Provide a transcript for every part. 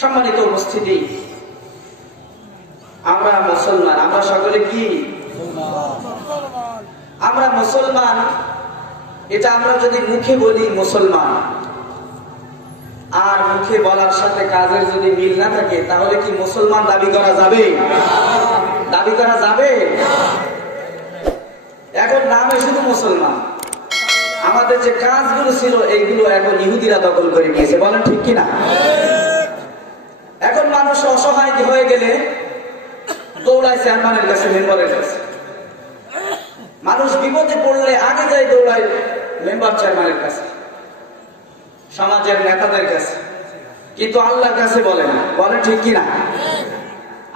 সম্মানিত উপস্থিতি, আমরা মুসলমান, আমরা সকলে কি আমরা মুসলমান। এটা আমরা যদি মুখে বলি মুসলমান, আর মুখে বলার সাথে কাজের যদি মিল না থাকে, তাহলে কি মুসলমান দাবি করা যাবে? দাবি করা যাবে? এখন নামে শুধু মুসলমান, আমাদের যে কাজগুলো ছিল এইগুলো এখন ইহুদিরা দখল করে নিয়েছে। বলেন ঠিক কিনা? এখন মানুষ অসহায় হয়ে গেলে দৌড়ায় চেয়ারম্যানের কাছে, মেম্বারের কাছে। মানুষ বিপদে পড়লে আগে যায় দৌড়ায় মেম্বার চেয়ারম্যানের কাছে, সমাজের নেতাদের কাছে, কিন্তু আল্লাহর কাছে বলে না। বলে ঠিক কিনা?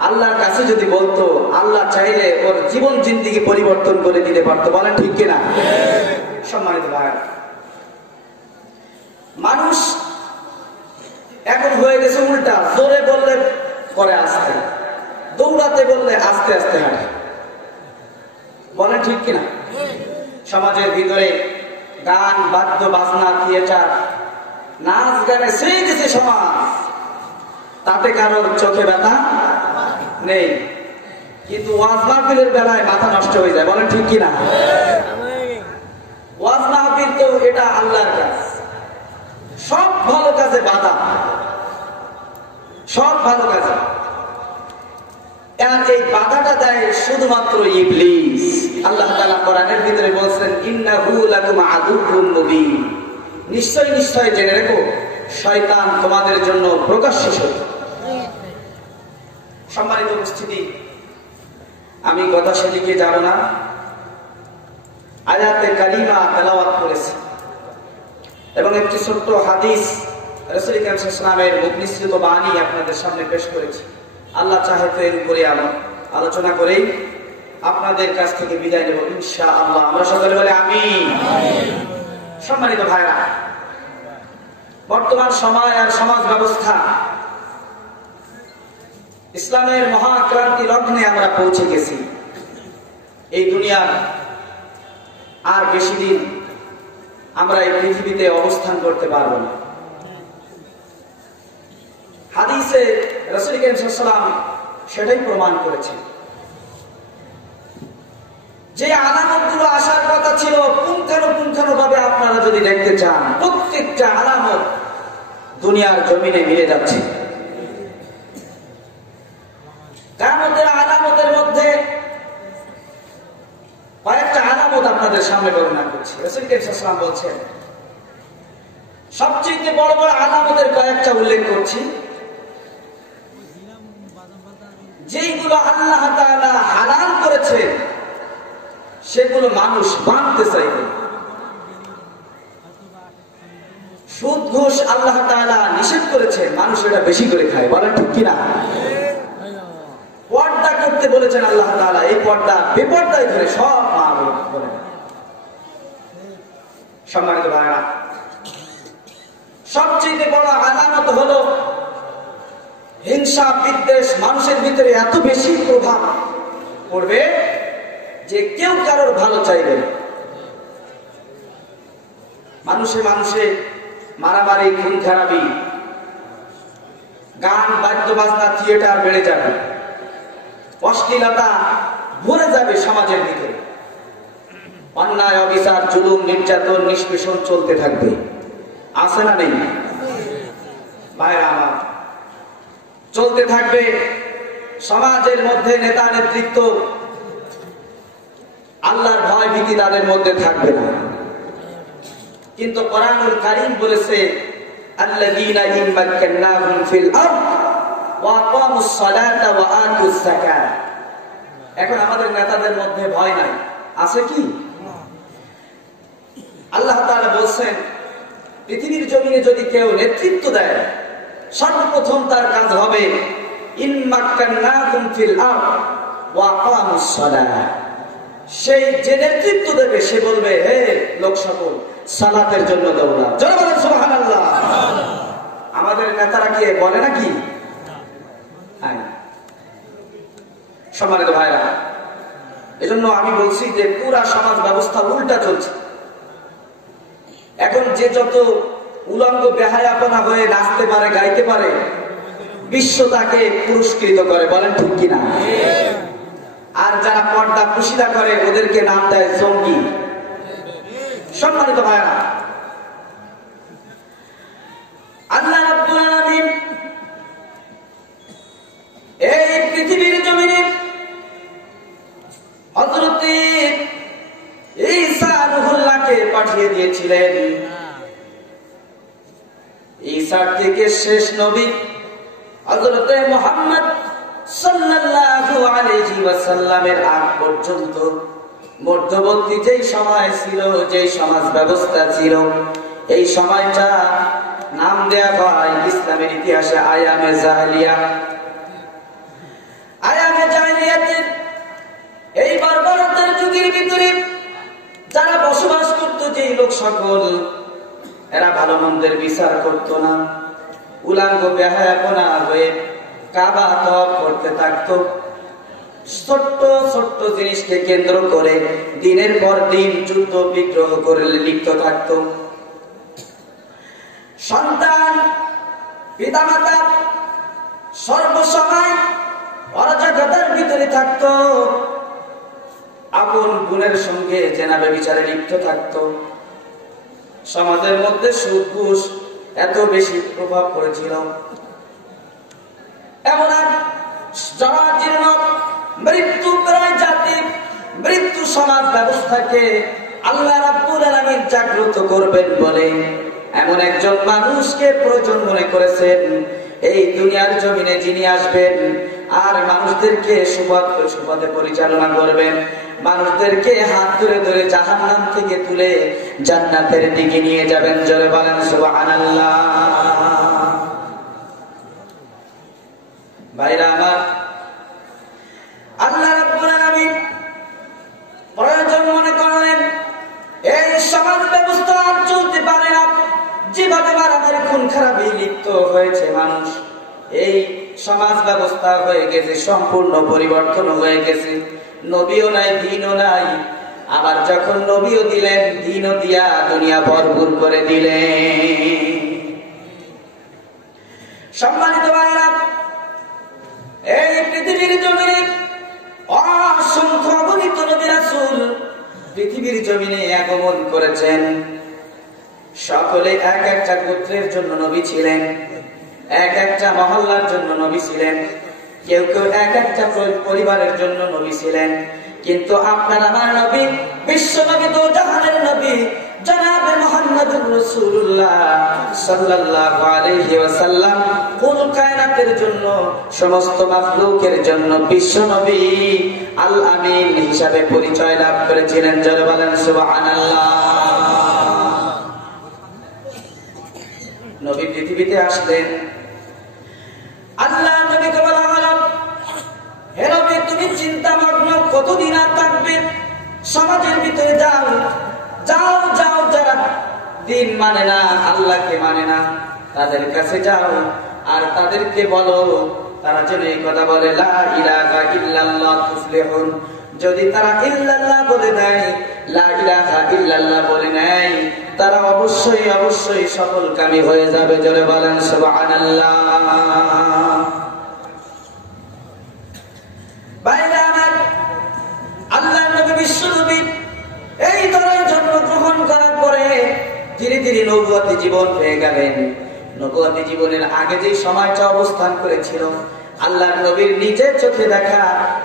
আল্লাহর কাছে যদি বলতো, আল্লাহ চাইলে ওর জীবন জিন্দেগি পরিবর্তন করে দিতে পারতো। বলেন ঠিক কিনা? সম্মানিত ভাই, মানুষ এখন হয়ে গেছে উল্টা, জোরে বললে পরে আস্তে, দৌড়াতে বললে আস্তে আস্তে হাঁটে। বলেন ঠিক কিনা? সমাজের ভিতরে গান, বাদ্য বাজনা, থিয়েটার, নাচ গানে ছেয়ে গেছে সমাজ, তাতে কারোর চোখে ব্যথা নেই, কিন্তু ওয়াজ মাহফিলের বেলায় মাথা নষ্ট হয়ে যায়। বলেন ঠিক কিনা? ওয়াজ মাহফিল তো এটা আল্লাহর কাজ, সব ভালো কাজে বাধা, সব ভালো কাজে। এই বাধাটা দেয় শুধুমাত্র ইবলিস। আল্লাহ তাআলা কোরআনের ভিতরে বলছেন, ইন্নাহু লাকুম আদুউম মুবিন, নিশ্চয় নিশ্চয় জেনে রেখো, শয়তান তোমাদের জন্য প্রকাশ্য শত্রু। সম্মানিত উপস্থিতি, আমি কথা সেদিকে যাব না, আয়াতে কারিমা তেলাওয়াত করেছি এবং একটি ছোট্ট হাদিস রাসূল করিম সাল্লাল্লাহু আলাইহি ওয়াসাল্লামের মুখ নিঃসৃত বাণী আপনাদের সামনে পেশ করেছি। আল্লাহ চাহে তো এর উপরে আলোচনা করেই আপনাদের কাছ থেকে বিদায় নেব ইনশাআল্লাহ। আমরা সকলে বলে আমিন। সম্মানিত ভাইরা, বর্তমান সময় আর সমাজ ব্যবস্থা, ইসলামের মহাক্রান্তি লগ্নে আমরা পৌঁছে গেছি। এই দুনিয়ার আর বেশি দিন আমরা এই পৃথিবীতে অবস্থান করতে পারবো না। হাদিসে রাসূল করিম সাল্লাল্লাহু আলাইহি ওয়াসাল্লাম সেটাই প্রমাণ করেছেন। যে আলামতগুলো আসার কথা ছিল, পুঙ্খানুপুঙ্খানুভাবে আপনারা যদি দেখতে চান, প্রত্যেকটা আলামত দুনিয়ার জমিনে মিলে যাচ্ছে। কিয়ামতের আলামতের মধ্যে কয়েকটা আলামত আপনাদের সামনে বর্ণনা করছি। রাসূল করিম সাল্লাল্লাহু আলাইহি ওয়াসাল্লাম বলছেন, সবচেয়ে বড় বড় আলামতের কয়েকটা উল্লেখ করছি, যেগুলো আল্লাহ তাআলা হালাল করেছেন সেগুলো মানুষ মানতে চাইবে। সুদ ঘুষ আল্লাহ তাআলা নিষেধ করেছেন, মানুষ এটা বেশি করে খায়। বলেন ঠিক কিনা? পর্দা করতে বলেছেন আল্লাহ তাআলা, এই পর্দা বেপর্দায় ধরে সব মা বলেন। সম্মানিত ভাইরা, সবচেয়ে বড় আলামত হলো হিংসা, বিদ্বেষ মানুষের ভিতরে এত বেশি প্রভাব পড়বে যে কেউ কারোর ভালো চাইবে না। মানুষে মানুষে মারামারি, খুন খারাপি, গান, বাদ্য বাজনা, থিয়েটার বেড়ে যাবে, অশ্লীলতা ভরে যাবে সমাজের ভিতরে, অন্যায়, অবিচার, জুলুম, নির্যাতন, নিষ্পেষণ চলতে থাকবে। আছে না নেই ভাইরা আমার? চলতে থাকবে। সমাজের মধ্যে নেতা নেতৃত্ব, আল্লাহর ভয় ভীতি তাদের মধ্যে থাকবে না। কিন্তু কোরআনুল কারীম বলেছে, আল্লাযীনা ইম্মাক্কান্নাহুম ফিল আরদ ওয়া আকামুস সালাতা ওয়া আতুজ যাকাত। এখন আমাদের নেতাদের মধ্যে ভয় নাই, আছে কি? আল্লাহ তাআলা বলছেন, পৃথিবীর জমিনে যদি কেউ নেতৃত্ব দেয়, সর্বপ্রথম তার কাজ হবে ইম্মাক্কান্নাহুম ফিল আরদ ওয়া আকামুস সালাত। সেই যে নেতৃত্ব দেবে সে বলবে, হে লোক সকল, সালাতের জন্য দৌড়াও। জোরে বলেন সুবহানাল্লাহ। আমাদের নেতারা কি বলে নাকি? সম্মানিত ভাইরা, এজন্য আমি বলছি যে পুরা সমাজ ব্যবস্থা উল্টা চলছে। এখন যে যত উলঙ্গ বেহায়াপনা হয়ে নাচতে পারে, গাইতে পারে, বিশ্ব তাকে পুরস্কৃত করে, বলেন ঠিক কিনা? আর যারা পর্দা কুশিদা করে ওদেরকে নাম দেয় জঙ্গি। সম্মানিত ভাইরা, আল্লাহ রাব্বুল আলামিন এই পৃথিবীর জমিনে হযরত ঈসা রূহুল্লাহকে পাঠিয়ে দিয়েছিলেন। ঈসার থেকে শেষ নবী হযরত মুহাম্মদ সাল্লাল্লাহু আলাইহি ওয়াসাল্লামের আগ পর্যন্ত মধ্যবর্তী যেই সময় ছিল, যেই সমাজ ব্যবস্থা ছিল, এই সময়টা নাম দেয়া হয় ইসলামের ইতিহাসে আয়ামে জাহেলিয়া। আয়ামে জাহেলিয়াতের এই বর্বরতার যুগের ভিতরে যারা বসবাস করত, যেই লোক সকল, এরা ভালো মন্দের বিচার করত না, উলাঙ্গ বেহায়াপনা হয়ে কাবা তওয়াফ করতে থাকতো। ছোট্ট ছোট্ট জিনিসকে কেন্দ্র করে দিনের পর দিন যুদ্ধ বিগ্রহ করে লিপ্ত থাকতো। সন্তান পিতামাতা সর্বসময় অরাজকতার ভিতরে থাকতো, আপন বোনের সঙ্গে জেনা ব্যভিচারে লিপ্ত থাকতো। সমাজের মধ্যে সুদ ঘুষ এত বেশি প্রভাব পড়েছিল। এমন এক জরাজীর্ণ মৃত্যু প্রায় জাতি, মৃত্যু সমাজ ব্যবস্থাকে আল্লাহ রাব্বুল আলামিন জাগ্রত করবেন বলে এমন একজন মানুষকে প্রয়োজন মনে করেছেন এই দুনিয়ার জমিনে, যিনি আসবেন আর মানুষদেরকে সুপথে পরিচালনা করবেন, মানুষদেরকে হাত ধরে ধরে জাহান্নাম থেকে তুলে জান্নাতের দিকে নিয়ে যাবেন। জোরে বলেন সুবহানাল্লাহ। ভাইরা আমার, আল্লাহ রাব্বুল আলামিন প্রয়োজন মনে করলেন এই সমাজ ব্যবস্থা আর চলতে পারে না। যেভাবে মারামারি খুন খারাপি লিপ্ত হয়েছে মানুষ, এই সমাজ ব্যবস্থা হয়ে গেছে সম্পূর্ণ পরিবর্তন হয়ে গেছে। নবীও নাই, দিনও নাই। আবার যখন নবীও দিলেন, দিনও দিয়া দুনিয়া ভরপুর করে দিলেন। সম্মানিত ভাইরা, এই পৃথিবীর জমিনে অসংখ্য অগণিত নবী রাসূল পৃথিবীর জমিনে আগমন করেছেন। সকলে এক একটা গোত্রের জন্য নবী ছিলেন, এক একটা মহল্লার জন্য নবী ছিলেন, কেউ কেউ এক একটা পরিবারের জন্য নবী ছিলেন। কিন্তু আপনার আমার নবী, বিশ্ব নবী, দো জাহানের নবী জনাবে মুহাম্মদুর রাসূলুল্লাহ সাল্লাল্লাহু আলাইহি ওয়াসাল্লাম কুল কায়নাতের জন্য, সমস্ত মাখলুকের জন্য বিশ্ব নবী আল আমিন হিসাবে পরিচয় লাভ করেছিলেন। জোরে বলেন সুবহানাল্লাহ। নবী পৃথিবীতে আসলেন, আল্লাহ নবীকে বলা হলো, হে নবী, তুমি চিন্তামগ্ন, কতদিন আর থাকবে? সমাজের ভিতরে যাও যাও যাও, যারা দিন মানে না, আল্লাহকে মানে না, তাদের কাছে যাও আর তাদেরকে বলো তারা যেন এই কথা বলে, লা ইলাহা ইল্লাল্লাহ তুফলিহুন। যদি তারা ইল্লাল্লাহ বলে দেয়, লা ইলাহা ইল্লাল্লাহ বলে নেয়, তারা অবশ্যই অবশ্যই সফলকামী হয়ে যাবে। জোরে বলেন সুবহানাল্লাহ। বাইরে আমার আল্লাহ নবী, বিশ্ব নবী এই দলের জন্মগ্রহণ করার পরে ধীরে ধীরে নবুয়তি জীবন পেয়ে গেলেন। নবুয়তি জীবনের আগে যে সময়টা অবস্থান করেছিল, আল্লাহর নবীর নিজের চোখে দেখা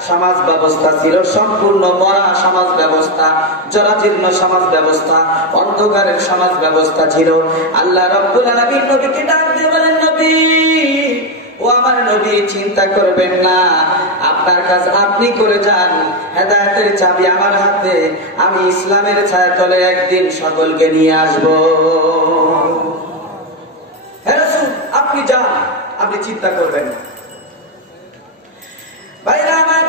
সমাজ ব্যবস্থা ছিল সম্পূর্ণ মরা সমাজ ব্যবস্থা, জরাজীর্ণ সমাজ ব্যবস্থা, অন্ধকারের সমাজ ব্যবস্থা ছিল। আল্লাহ রাব্বুল আলামিন নবীকে ডাক দিয়ে বলেন, নবী, ও আমার নবী, চিন্তা করবেন না, আপনার কাজ আপনি করে যান, হেদায়েতের চাবি আমার হাতে, আমি ইসলামের ছায়াতলে একদিন সকলকে নিয়ে আসবো। হে রাসূল, আপনি যান, আপনি চিন্তা করবেন না। ভাইরা আমার,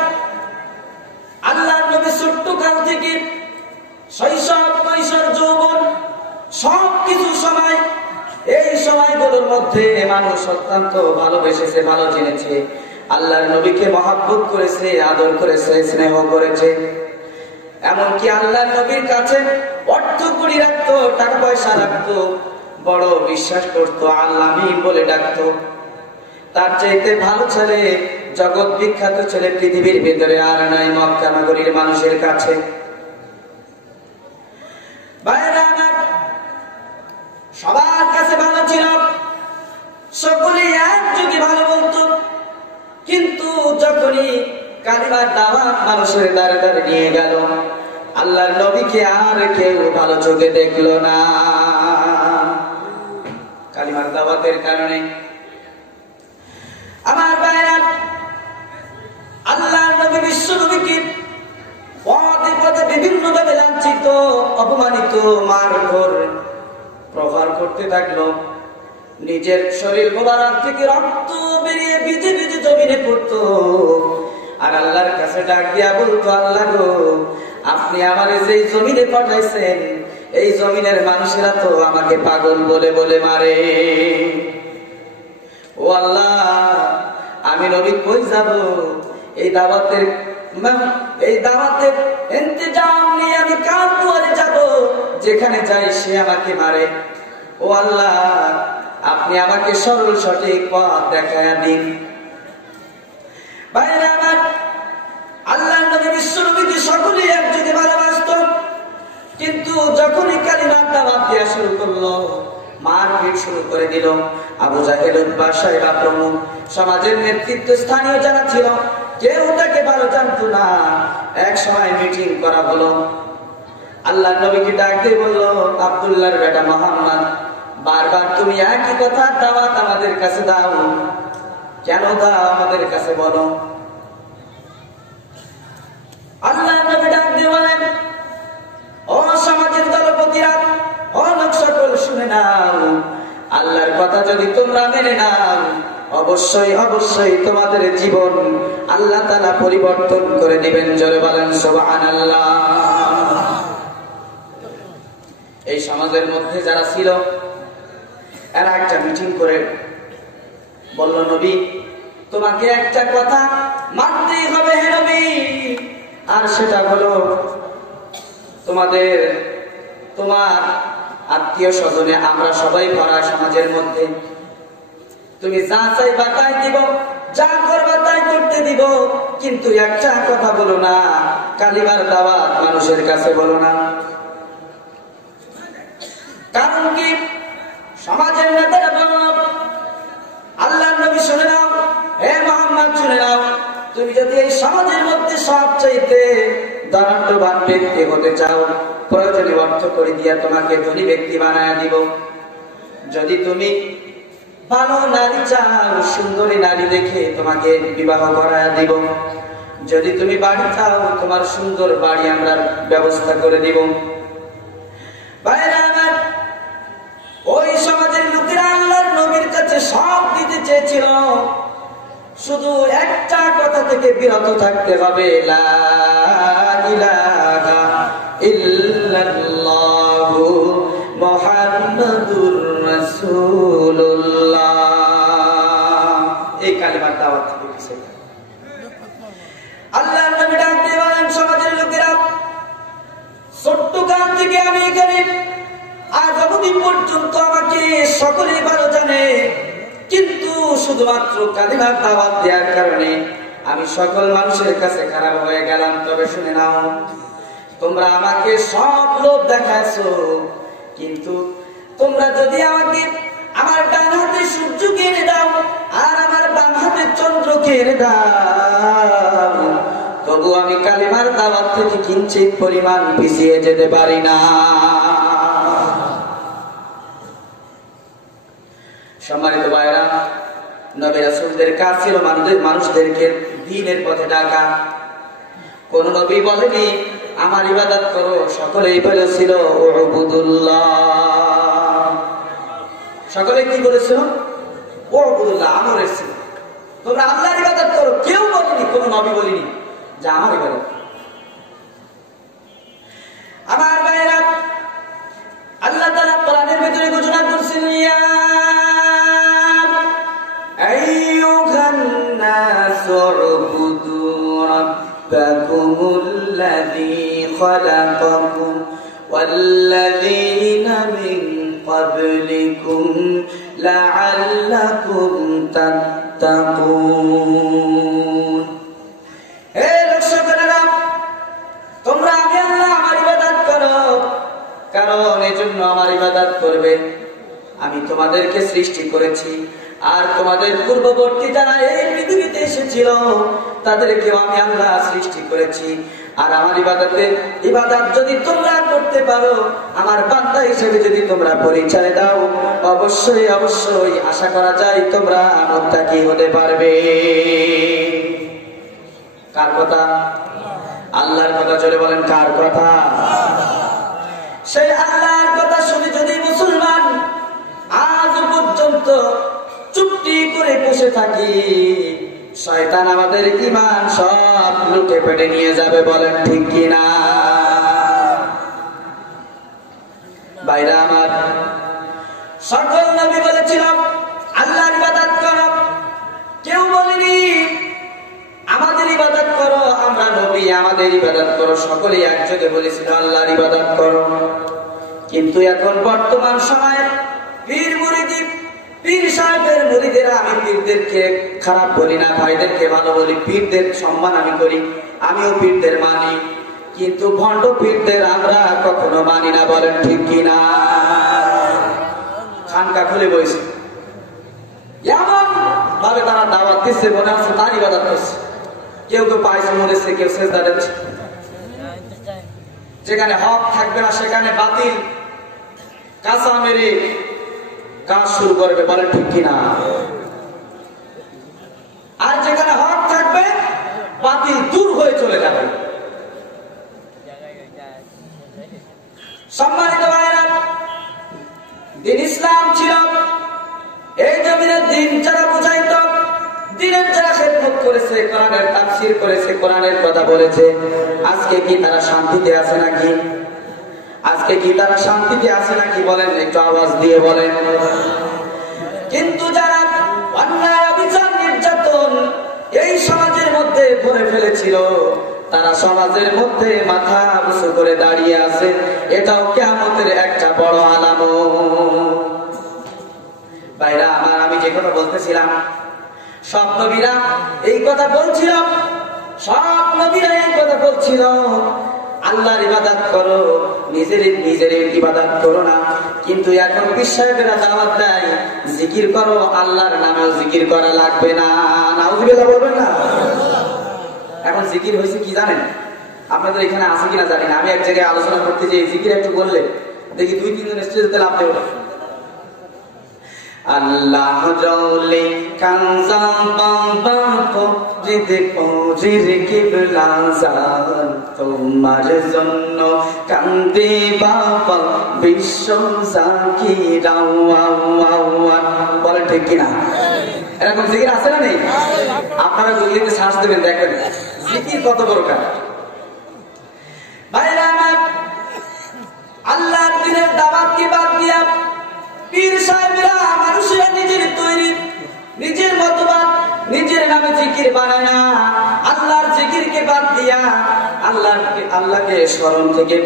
আল্লাহর নবী ছোট্ট কাল থেকে শৈশব, কৈশোর, যৌবন সবকিছু সময়, এই সময়গুলোর মধ্যে মানুষ অত্যন্ত ভালোবেসেছে, ভালো জেনেছে, আল্লাহর নবীকে মহব্বত করেছে, আদর করেছে, স্নেহ করেছে। এমনকি আল্লাহর নবীর কাছে অর্থ কড়ি রাখতো, টাকা পয়সা রাখতো, বড় বিশ্বাস করতো, আল্লাহ আমিন বলে ডাকতো। তার চাইতে ভালো ছেলে, জগৎ বিখ্যাত ছেলে পৃথিবীর ভিতরে আর নাই মক্কা নগরীর মানুষের কাছে। ভাইরা আমার, সবার কাছে ভালো ছিল, সকলেই একযোগে ভালো বলতো। কিন্তু যখনই কালিমার দাওয়াত মানুষের দ্বারে দ্বারে নিয়ে গেল, আল্লাহর নবীকে আর কেউ ভালো চোখে দেখলো না। কালিমার দাওয়াতের কারণে আমার ভাইরা, আল্লাহর নবী বিশ্ব নবীকে পদে পদে বিভিন্ন ভাবে লাঞ্ছিত, অপমানিত, মারধর, প্রহার করতে থাকলো। নিজের শরীর মোবারক থেকে রক্ত বেরিয়ে ভিজে ভিজে জমিনে পড়তো, আর আল্লাহর কাছে ডাক দিয়া বলতো, আল্লাহ গো, আপনি আমারে যেই জমিনে পাঠাইছেন, এই জমিনের মানুষেরা তো আমাকে পাগল বলে বলে মারে। ও আল্লাহ, আমি নবী কই যাব? এই দাওয়াতের ইন্তজাম নিয়ে আমি কার দুয়ারে যাব? যেখানে যাই সে আমাকে মারে। ও আল্লাহ, আপনি আমাকে সরল সঠিক পথ দেখায়া দিন। ভাইরা আমার, আল্লাহর নবী বিশ্ব নবীকে সকলেই একযোগে ভালোবাসত। কিন্তু যখনই কালিমার দাওয়াত দেওয়া শুরু করলো, মারপিট শুরু করে দিল। আবু জাহেল, উতবা, শাইবা প্রমুখ সমাজের নেতৃত্ব স্থানীয় যারা ছিল, কেউ তাকে ভালো জানতো না। এক সময় মিটিং করা হলো। আল্লাহর নবীকে ডাক দিয়ে বলল, আব্দুল্লাহর বেটা মুহাম্মদ, বারবার তুমি একই কথা দাওয়াত আমাদের কাছে দাও, কেন দাও আমাদের কাছে বলো। আল্লাহর নবী ডাক দিয়ে বলেন, ও সমাজের দলপতিরা, ও লোক সকল শুনে নাও, আল্লাহর কথা যদি তোমরা মেনে নাও, অবশ্যই অবশ্যই তোমাদের জীবন আল্লাহ তাআলা পরিবর্তন করে দিবেন। জোরে বলেন সুবহানাল্লাহ। এই সমাজের মধ্যে যারা ছিল, এরা একটা মিটিং করে বলল, নবী, তোমাকে একটা কথা মানতেই হবে হে নবী, আর সেটা হলো তোমার আত্মীয় স্বজনে আমরা সবাই ভরা সমাজের মধ্যে, তুমি যা চাইবা তাই দিব, যা করবা তাই করতে দিব, কিন্তু একটা কথা বলো না, কালিমার দাওয়াত মানুষের কাছে বলো না। কারণ কি? সমাজের নেতারা বলল, আল্লাহর নবী শুনে নাও, হে মুহাম্মদ শুনে নাও, তুমি যদি এই সমাজের মধ্যে সবচাইতে ধনাঢ্যবান ব্যক্তি হতে চাও, প্রয়োজনে অর্থ করে দিয়া তোমাকে ধনী ব্যক্তি বানায়া দিব। যদি তুমি ভালো নারী চাও, সুন্দরী নারী দেখে তোমাকে বিবাহ করায়া দিব। যদি তুমি বাড়ি চাও, তোমার সুন্দর বাড়ি আমরা ব্যবস্থা করে দিব। ভাইরা আমার, ওই সমাজের লোকেরা আল্লাহর নবীর কাছে সব দিতে চেয়েছিল, শুধু একটা কথা থেকে বিরত থাকতে হবে, লা ইলাহা ইল্লাল্লাহু মুহাম্মাদুর রাসূলুল্লাহ। এই কালিমার দাওয়াত থেকে পিছে আল্লাহর নবী ডাক দিয়ে বলেন, সমাজের লোকেরা, ছোট্ট কাল থেকে আমি এখানে আজ অবধি পর্যন্ত আমাকে সকলেই ভালো জানে, কিন্তু শুধুমাত্র কালিমার দাওয়াত দেওয়ার কারণে আমি সকল মানুষের কাছে খারাপ হয়ে গেলাম। তবে শুনে নাও, তোমরা আমাকে সব লোভ দেখাইছো, কিন্তু তোমরা যদি আমাকে আমার ডান হাতে সূর্য কেড়ে দাও আর আমার বাম হাতে চন্দ্র কেড়ে দাও, তবু আমি কালিমার দাওয়াত থেকে কিঞ্চিত পরিমাণ পিছিয়ে যেতে পারি না। সম্মানিত ভাইরা, নবী রাসূলদের কাজ ছিল মানুষদেরকে দ্বীনের পথে ডাকা। কোন নবী বলেনি আমার ইবাদত করো, সকলেই বলেছিল উবুদুল্লাহ। সকলে কি বলেছিল? উবুদুল্লাহ, আমরের ছিল, তোমরা আল্লাহর ইবাদত করো। কেউ বলেনি, কোন নবী বলেনি যে আমার ইবাদত। আমার ভাইরা, আল্লাহ তাআলা কোরআনের ভিতরে ঘোষণা করেছেন, ইয়া আইয়ুহান নাসু উবুদু রাব্বাকুমুল্লাযী খালাকাকুম ওয়াল্লাযীনা মিন ক্বাবলিকুম লাআল্লাকুম তাত্তাকুন। তাত্তাকুন। হে লোক সকলেরা, তোমরা আমি আল্লাহ আমার ইবাদত করো, কারণ এজন্য আমার ইবাদত করবে। আমি তোমাদেরকে সৃষ্টি করেছি, আর তোমাদের পূর্ববর্তী যারা এই পৃথিবীতে এসেছিল তাদেরকেও আমি আল্লাহ সৃষ্টি করেছি। আর আমার ইবাদত যদি তোমরা করতে পারো, আমার বান্দা হিসেবে যদি তোমরা পরিচয় দাও, অবশ্যই অবশ্যই আশা করা যায় তোমরা মুত্তাকি হতে পারবে। কার কথা? আল্লাহর কথা। চলে বলেন কার কথা? সেই আল্লাহর কথা শুনে যদি মুসলমান আজ পর্যন্ত চুপটি করে বসে থাকি, শয়তান আমাদের ঈমান সব লুটে পেটে নিয়ে যাবে। বলেন ঠিক কিনা? ভাইরা আমার, সকল নবী বলেছিল আল্লাহর ইবাদত করো, কেউ বলেনি আমাদের ইবাদত করো, আমরা নবী আমাদের ইবাদত করো। সকলেই একযোগে বলেছিল আল্লাহর ইবাদত করো। কিন্তু এখন বর্তমান সময়ে পীর মুরিদি, পীর সাহেবের মুরিদেরা, আমি পীরদেরকে খারাপ বলি না, ভাইদেরকে ভালো বলি, পীরদের সম্মান আমি করি, আমিও পীরদের মানি, কিন্তু ভণ্ড পীরদের আমরা কখনো মানি না। বলেন ঠিক কিনা? খানকা খুলে বইছে, এমন ভাবে তারা দাওয়াত দিচ্ছে, মনে হচ্ছে তার ইবাদত করছে। কেউ কেউ পায়েছে মরেছে, কেউ সেজদা দিচ্ছে। যেখানে হক থাকবে না সেখানে বাতিল কাঁচা মেরে কাজ শুরু করবে। বলে ঠিক কিনা? আর যেখানে হক থাকবে বাতিল দূর হয়ে চলে যাবে। সম্মানিত ভাইরা, দিন ইসলাম ছিল, এই জমিনের দিন যারা বুঝাইত, দিনের যারা খেদমত করেছে, কোরআনের তাফসীর করেছে, কোরআনের কথা বলেছে, আজকে কি তারা শান্তিতে আছে নাকি? আজকে কি তারা শান্তিতে আছে নাকি? বলেন, একটু আওয়াজ দিয়ে বলেন। কিন্তু যারা অন্যায়, অবিচার, নির্যাতন এই সমাজের মধ্যে ভরে ফেলেছিল, তারা সমাজের মধ্যে মাথা উঁচু করে দাঁড়িয়ে আছে। এটাও কিয়ামতের একটা বড় আলামত। ভাইরা আমার, আমি যে কথা বলতেছিলাম, সব নবীরা এই কথা বলছিল, সব নবীরা এই কথা বলছিল, আল্লাহর ইবাদত করো, নিজের ইবাদত করো না। কিন্তু এখন পীর সাহেবেরা দাওয়াত দেয়, জিকির করো, আল্লাহর নামেও জিকির করা লাগবে না। নাউযুবিল্লাহ বলবেন না? এখন জিকির হয়েছে কি জানেন? আপনাদের এখানে আছে কিনা জানি না, আমি এক জায়গায় আলোচনা করতে যে জিকির একটু বললে দেখি 2-3 জন স্টেজে লাভ দেবো। আল্লাহ জলে কাঞ্জা বাবা পরিদ পরির কিবলা জান, তোমার জন্য কান্দে বাবা বিশ্ব জাকিরা। বলে ঠিক কিনা? এরকম জিকির আছে না নেই? আপনারা গুগলিতে সার্চ দেবেন, দেখবেন জিকির কত প্রকার। ভাইরা আমার, আল্লাহর দ্বীনের দাওয়াতকে বাদ দিয়া পীর সাহেবরা মানুষের নিজের তৈরি, নিজের মতবাদ, নিজের নামে জিকির বানায় না। আল্লাহর জিকিরকে বাদ দিয়া আল্লাহকে স্মরণ থেকে,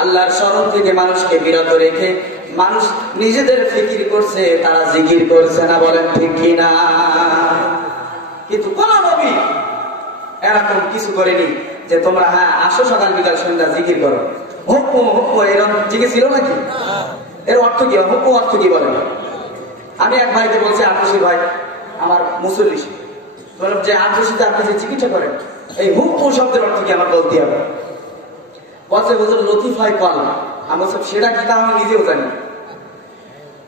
আল্লাহর স্মরণ থেকে মানুষকে বিরত রেখে মানুষ নিজেদের ফিকির করছে, তারা জিকির করছে না। বলেন ঠিক কিনা? কিন্তু কোন নবী এরকম কিছু করেনি যে তোমরা হ্যাঁ আসো সকাল বিকাল সন্ধ্যা জিকির করো। হুকু হুকু এরকম জিকির ছিল নাকি? এর অর্থ কি? হুকু অর্থ কি বলেন? আমি এক ভাইকে বলছি, আটরশি ভাই আমার মুসল্লি, বললাম যে আটরশিতে আপনি যে চিকিৎসা করেন, এই হুকু শব্দের অর্থ কি আমার বলতে হবে? বলছে হুজুর লতিফাই পাল। আমি বলছি সেটা কি তা আমি নিজেও জানি।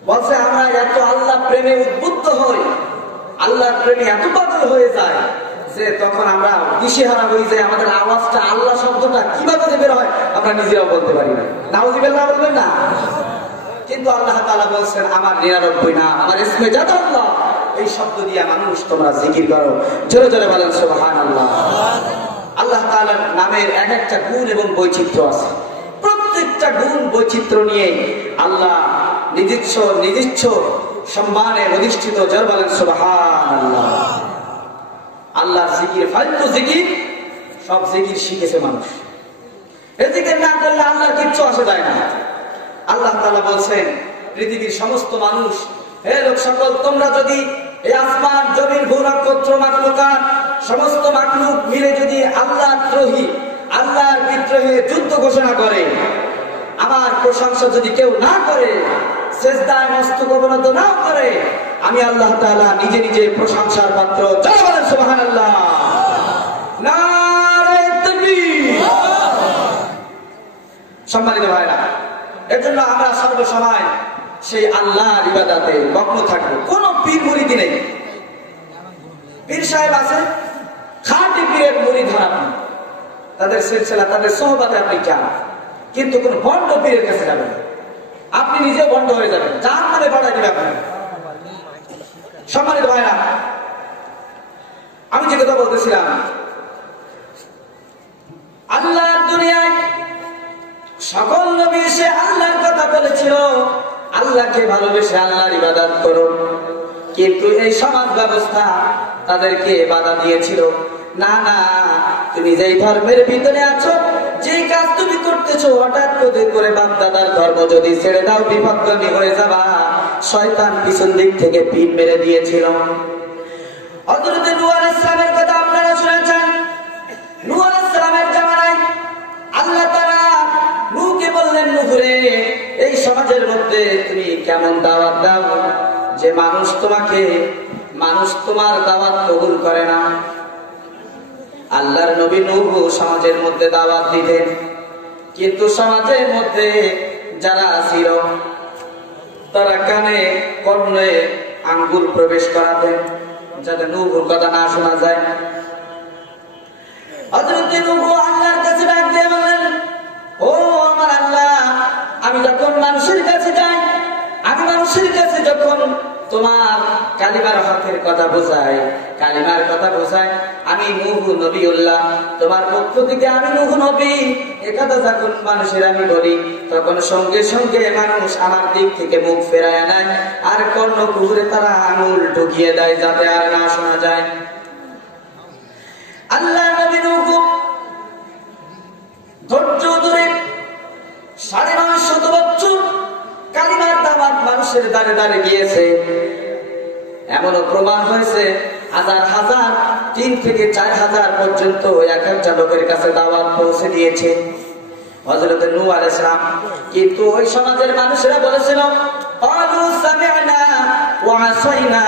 বলছে আমরা এত আল্লাহ প্রেমে উদ্বুদ্ধ হই, আল্লাহর প্রেমে এত পাগল হয়ে যায় যে তখন আমরা দিশেহারা হয়ে যাই, আমাদের আওয়াজটা আল্লাহ শব্দটা কিভাবে যে বের হয় আমরা নিজেরাও বলতে পারি না। নাউযুবিল্লাহ বলবেন না? কিন্তু আল্লাহ তাআলা বলছেন আমার 99 নাম, আমার ইসমে জাতাল্লাহ, এই শব্দ দিয়ে মানুষ তোমরা জিকির করো। জোরে জোরে বলেন সুবহানাল্লাহ। আল্লাহ তাআলার নামের এক একটা গুণ এবং বৈচিত্র্য আছে, প্রত্যেকটা গুণ বৈচিত্র্য নিয়ে আল্লাহ নিজস্ব সম্মানে অধিষ্ঠিত। জোরে বলেন সুবহানাল্লাহ। আল্লাহর জিকির ফালতু জিকির, সব জিকির শিখেছে মানুষ, এই জিকির না করলে আল্লাহর কিচ্ছু আসে যায় না। আল্লাহ তাআলা বলছেন পৃথিবীর সমস্ত মানুষ, হে লোক সকল, তোমরা যদি এই আসমান জমির ভূ নক্ষত্র মাখলুকাত সমস্ত মাখলুক মিলে যদি আল্লাহ দ্রোহী আল্লাহর বিদ্রোহে যুদ্ধ ঘোষণা করে, আমার প্রশংসা যদি কেউ না করে, সিজদায় মস্তক অবনত না করে, আমি আল্লাহ তাআলা নিজে নিজে প্রশংসার পাত্র। যারা বলেন সুবহানাল্লাহ, নারে তাকবীর। সম্মানিত ভাইরা, এর জন্য আমরা সর্বসময় সেই আল্লাহর ইবাদতে মগ্ন থাকবো। কোন পীর মুরিদি নেই। পীর সাহেব আছে, খাঁটি পীরের মুরিদ হন আপনি, তাদের সিলসিলা তাদের সোহবতে আপনি যান, কিন্তু কোন ভণ্ড পীরের কাছে যাবেন, আপনি নিজেও ভণ্ড হয়ে যাবেন, জাহান্নামে পাঠাই দিবে আপনাকে। সম্মানিত ভাইরা, আমি যে কথা বলতেছিলাম, আল্লাহর দুনিয়ায় সকল নবী এসে আল্লাহর কথা বলেছিল, আল্লাহকে ভালোবেসে আল্লাহর ইবাদত করো, কিন্তু এই সমাজ ব্যবস্থা তাদেরকে বাধা দিয়েছিল। না না, তুমি যেই ধর্মের ভিতরে আছো, যে কাজ তুমি করতেছো, হঠাৎ করে বাপ দাদার ধর্ম যদি ছেড়ে দাও বিপদগামী হয়ে যাবা। শয়তান পিছন দিক থেকে পিঠ মেরে দিয়েছিল। হযরত নূহ আলাইহিস সালামের কথা আপনারা শুনেছেন। নূহ আলাইহিস সালামের জামানায় আল্লাহ তাআলা নূহকে বললেন, নূহ রে, এই সমাজের মধ্যে তুমি কেমন দাওয়াত দাও যে মানুষ তোমার দাওয়াত কবুল করে না। আল্লাহর নবী নূহ সমাজের মধ্যে দাওয়াত দিতেন, কিন্তু সমাজের মধ্যে যারা ছিল তারা কানে কর্ণে আঙ্গুল প্রবেশ করাতেন, যাতে নূহর কথা না শোনা যায়। হযরত নূহ আল্লাহর কাছে ডাক দিয়ে বলেন, ও আমার আল্লাহ, আমি যখন মানুষের কাছে যাই, আমি মানুষের কাছে যখন তোমার কালিমার হকের কথা বোঝাই, কালিমার কথা বোঝাই, আমি নূহ নবীউল্লাহ, তোমার পক্ষ থেকে আমি নূহ নবী, একথা যখন মানুষের আমি বলি, তখন সঙ্গে সঙ্গে মানুষ আমার দিক থেকে মুখ ফেরায় নেয়, আর কর্ণকুহরে তারা আঙুল ঢুকিয়ে দেয়, যাতে আর না শোনা যায়। আল্লাহ নবী নূহ ধৈর্য ধরে 950 বছর কালিমার দাওয়াত মানুষের দ্বারে দ্বারে গিয়েছে। এমনও প্রমাণ হয়েছে, হাজার হাজার 3 থেকে 4,000 পর্যন্ত এক একটা লোকের কাছে দাওয়াত পৌঁছে দিয়েছে হযরত নূহ আলাইহিস সালাম। কিন্তু ওই সমাজের মানুষেরা বলেছিল, ক্বালু সামি'না ওয়া আসাইনা,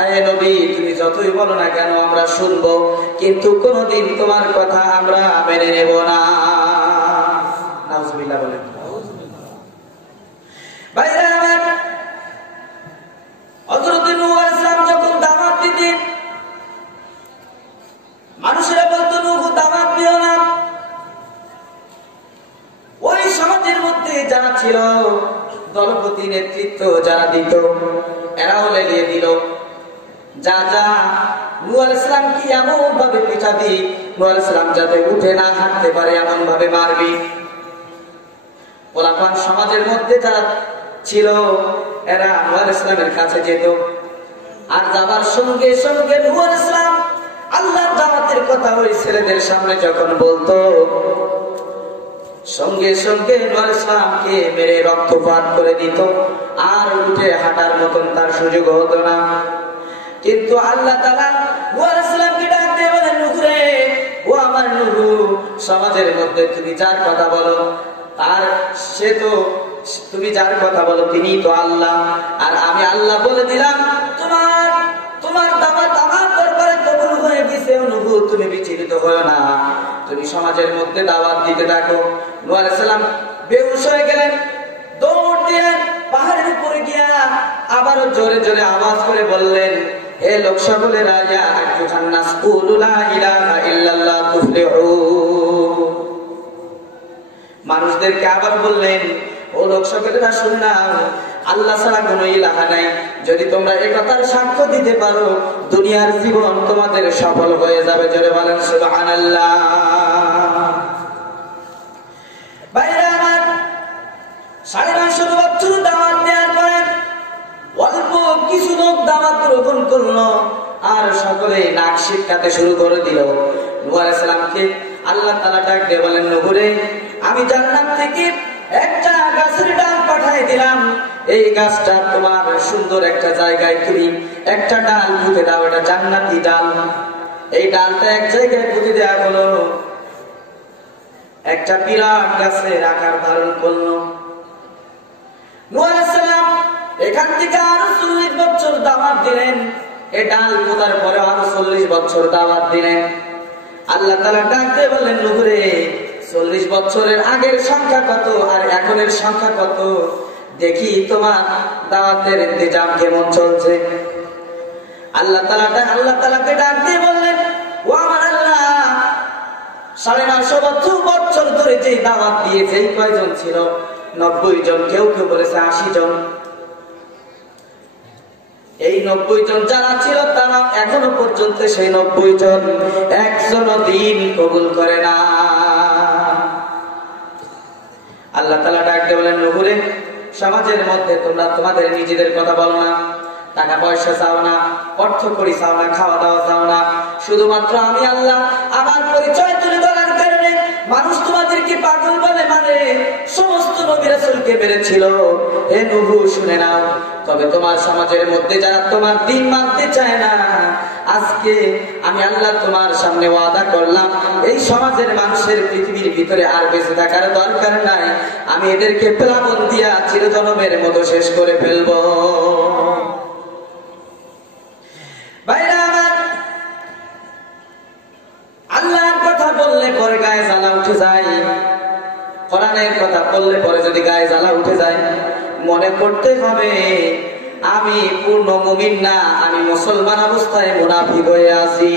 আয়ে নবী, তুমি যতই বলো না কেন আমরা শুনবো, কিন্তু কোনদিন তোমার কথা আমরা মেনে নেব না। নাউজুবিল্লাহ বলেন। ভাইরা আমার, হযরত নূহ আলাইহিস সালাম যখন দাওয়াত দিতেন, মানুষেরা বলতো, নূহ দাওয়াত দিও না। ওই সমাজের মধ্যে যারা ছিল, দলপতি নেতৃত্ব যারা দিত, এরাও লেলিয়ে দিল, যা যা নূহ আলাইহিস সালাম কি এমন ভাবে পিটাবি, নূহ আলাইহিস সালাম যাতে উঠে না হাঁটতে পারে এমন ভাবে মারবি। ওলাপান সমাজের মধ্যে যারা ছিল, এরা নূহ আলাইহিস সালামের কাছে যেত, আর যাবার সঙ্গে সঙ্গে নূহ আলাইহিস সালাম আল্লাহর দাওয়াতের কথা ওই ছেলেদের সামনে যখন বলতো, সঙ্গে সঙ্গে নূহ আলাইহিস সালামকে মেরে রক্তপাত করে দিত, আর উঠে হাঁটার মতন তার সুযোগ হতো না। কিন্তু আল্লাহ তাআলা নূহ আলাইহিস সালামকে ডাক দিয়ে বলেন, নূহ রে, ও আমার নূহ, সমাজের মধ্যে তুমি যার কথা বলো, তুমি যার কথা বলো তিনি তো আল্লাহ, আর আমি আল্লাহ বলে দিলাম, তোমার দাওয়াত আমার দরবারে কবুল হয়ে গেছে। নূহ, তুমি বিচলিত হয়ো না, তুমি সমাজের মধ্যে দাওয়াত দিতে থাকো। নূহ আলাইহিস সালাম বেহুশ হয়ে গেলেন, দৌড় দিয়ে পাহাড়ের উপরে গিয়া আবারও জোরে জোরে আওয়াজ করে বললেন, হে লোক সকলেরা, ইয়া আইয়ুহান নাস কুলু লা ইলাহা ইল্লাল্লাহ তুফলিহু। মানুষদেরকে আবার বললেন, ও লোক সকলেরা শুনে নাও, আল্লাহ ছাড়া কোনো ইলাহা নাই, যদি তোমরা এই কথার সাক্ষ্য দিতে পারো, দুনিয়ার জীবন তোমাদের সফল হয়ে যাবে। জোরে বলেন সুবহানাল্লাহ। ভাইরা আমার, 950 বছর দাওয়াত দেওয়ার পরে অল্প কিছু লোক দাওয়াত গ্রহণ করলো, আর সকলে নাক শিটকাতে শুরু করে দিল। নূহ আলাইহিস সালামকে আল্লাহ তাআলা ডাক দিয়ে বলেন, নূহ রে, আমি জান্নাত থেকে একটা গাছের ডাল পাঠিয়ে দিলাম, এই গাছটা তোমার সুন্দর একটা জায়গায় তুমি একটা ডাল পুঁতে দাও, এটা জান্নাতি ডাল। এই ডালটা এক জায়গায় পুঁতে দেওয়া হলো, একটা বিরাট গাছের আকার ধারণ করলো। নূহ আলাইহিস সালাম এখান থেকে আরো 40 বছর দাওয়াত দিলেন, এই ডাল পোঁতার পরে আরো 40 বছর দাওয়াত দিলেন। আল্লাহ তাআলা ডাক দিয়ে বললেন, নূহ রে, 40 বছরের আগের সংখ্যা কত আর এখনের সংখ্যা কত, দেখি তোমার দাওয়াতের ইন্তজাম কেমন চলছে। আল্লাহ তাআলাকে ডাক দিয়ে বললেন, ও আমার আল্লাহ, 950 বছর ধরে যে দাওয়াত দিয়েছে কয়জন ছিল? 90 জন, কেউ কেউ বলেছে 80 জন। এই 90 জন যারা ছিল তারা এখনো পর্যন্ত সেই 90 জন একজনও দিন কবুল করে না। আল্লাহ তাআলা ডাক দিয়ে বলেন, নূহ রে, সমাজের মধ্যে তোমরা তোমাদের নিজেদের কথা বলো না, টাকা পয়সা চাও না, অর্থ করি চাও না, খাওয়া দাওয়া চাও না, শুধুমাত্র আমি আল্লাহ আমার পরিচয় তুলে ধরার কারণে মানুষ তোমাদেরকে পাগল বলে, মানে সমস্ত নবী রাসূলকে মেরেছিল। হে নূহ, শুনে নাও, তবে তোমার সমাজের মধ্যে যারা তোমার দিন মানতে চায় না, আজকে আমি আল্লাহ তোমার সামনে ওয়াদা করলাম, এই সমাজের মানুষের পৃথিবীর ভিতরে আর বেঁচে থাকার দরকার নাই, আমি এদেরকে প্লাবন দিয়া চিরজনমের মতো শেষ করে ফেলবো। ভাইরা আমার, আল্লাহর কথা বললে পরে গায়ে জ্বালা উঠে যায়, কোরআনের কথা বললে পরে যদি গায়ে জ্বালা উঠে যায়, মনে করতে হবে আমি পূর্ণ মুমিন না, আমি মুসলমান অবস্থায় মুনাফিক হয়ে আছি।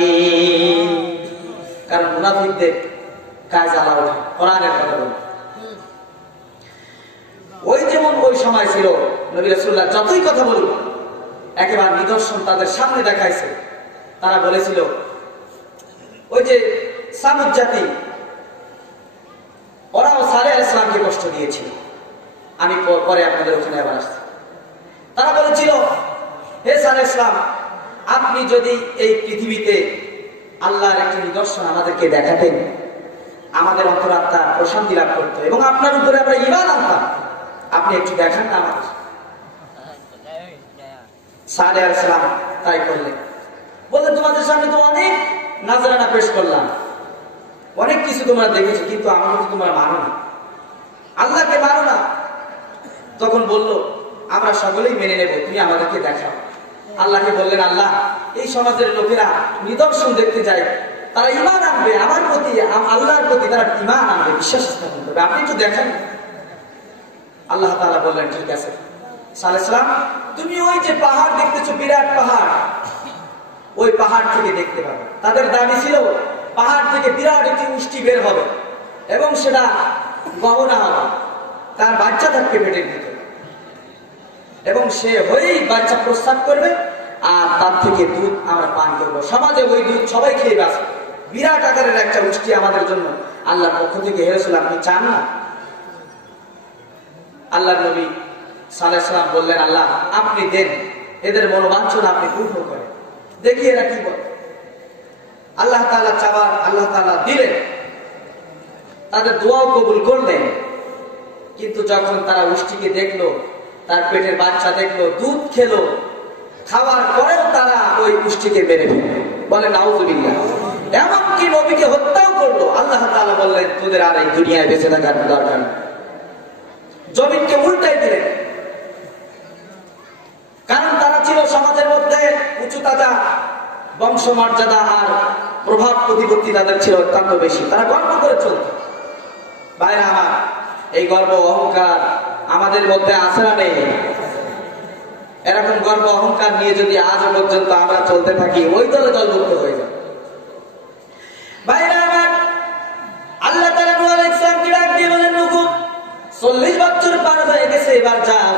কারণ মুনাফিকদের গায়ে জ্বালা ওঠে কোরআনের কথা বলে। ওই যেমন ওই সময় ছিল নবী রাসূলুল্লাহ যতই কথা বলুন, একেবারে নিদর্শন তাদের সামনে দেখাইছে। তারা বলেছিল, ওই যে সামুদ জাতি, ওরাও সালেহ আলাইহিস সালামকে কষ্ট দিয়েছিল। আমি পরে আপনাদের ওখানে আবার আসছি। তারা বলেছিল, হে সালেহ আলাইহিস সালাম, আপনি যদি এই পৃথিবীতে আল্লাহর একটি নিদর্শন আমাদেরকে দেখাতেন, আমাদের অন্তরাত্মা প্রশান্তি লাভ করতো এবং আপনার উপরে আমরা ঈমান আনতাম, আপনি একটু দেখান না আমাদের। সালেহ আলাইহিস সালাম তাই করলেন। বললেন, তোমাদের সামনে তো অনেক নাজরানা পেশ করলাম, অনেক কিছু তোমরা দেখেছো, কিন্তু আমাকে তো তোমরা মানো না, আল্লাহকে মানো না। তখন বলল, আমরা সকলেই মেনে নেব, তুমি আমাদেরকে দেখাও। আল্লাহকে বললেন, আল্লাহ, এই সমাজের লোকেরা নিদর্শন দেখতে যায়, তারা ঈমান আনবে আমার প্রতি, আল্লাহর প্রতি তারা ঈমান আনবে, বিশ্বাস স্থাপন করবে, আপনি একটু দেখান। আল্লাহ তাআলা বললেন, ঠিক আছে সালেহ আলাইহিস সালাম, তুমি ওই যে পাহাড় দেখতেছো, বিরাট পাহাড়, ওই পাহাড় থেকে দেখতে পাবে। তাদের দাবি ছিল পাহাড় থেকে বিরাট একটি উষ্টি বের হবে এবং সেটা গহনা হবে, তার বাচ্চা থাকবে পেটের ভিতরে এবং সে হয়েই বাচ্চা প্রস্রাব করবে আর তার থেকে দুধ আমরা পান করবো। সমাজে ওই দুধ সবাই খেয়ে বাঁচবে। বিরাট আকারের একটা উষ্টি আমাদের জন্য আল্লাহর পক্ষ থেকে হেরেছিল, আপনি চান না? আল্লাহর নবী সালেহ আলাইহিস সালাম বললেন, আল্লাহ আপনি দেন, এদের মনোবাঞ্ছনা আপনি পূর্ণ করেন, দেখি এরা কি বলে। আল্লাহ তাআলা চাওয়ার আল্লাহ তাআলা দিলেন, তাদের দোয়াও কবুল করলেন। কিন্তু যখন তারা উষ্টিকে দেখলো, তার পেটের বাচ্চা দেখলো, দুধ খেলো, খাওয়ার পরেও তারা ওই উষ্টিকে মেরে ফেলল, বলে নাউযুবিল্লাহ। এমনকি নবীকে হত্যাও করলো। আল্লাহ তাআলা বললেন, তোদের আর এই দুনিয়ায় বেঁচে থাকার দরকার নেই, জমিনকে উল্টাই দিলেন। কারণ তারা ছিল সমাজের মধ্যে উঁচু তাজা, বংশমর্যাদা আর প্রভাব প্রতিপত্তি তাদের ছিল অত্যন্ত বেশি, তারা গর্ব করে চলত। ভাইরা আমার, এই গর্ব অহংকার আমাদের মধ্যে আছে না নেই? এরকম গর্ব অহংকার নিয়ে যদি আজ পর্যন্ত আমরা চলতে থাকি, ওই দলে দলভুক্ত হয়ে যায়। ভাইরা আমার, আল্লাহ তাআলা নূহ আলাইহিস সালামকে ডাক দিয়ে বলেন, নূহ 40 বছর পার হয়ে গেছে, এবার যাও,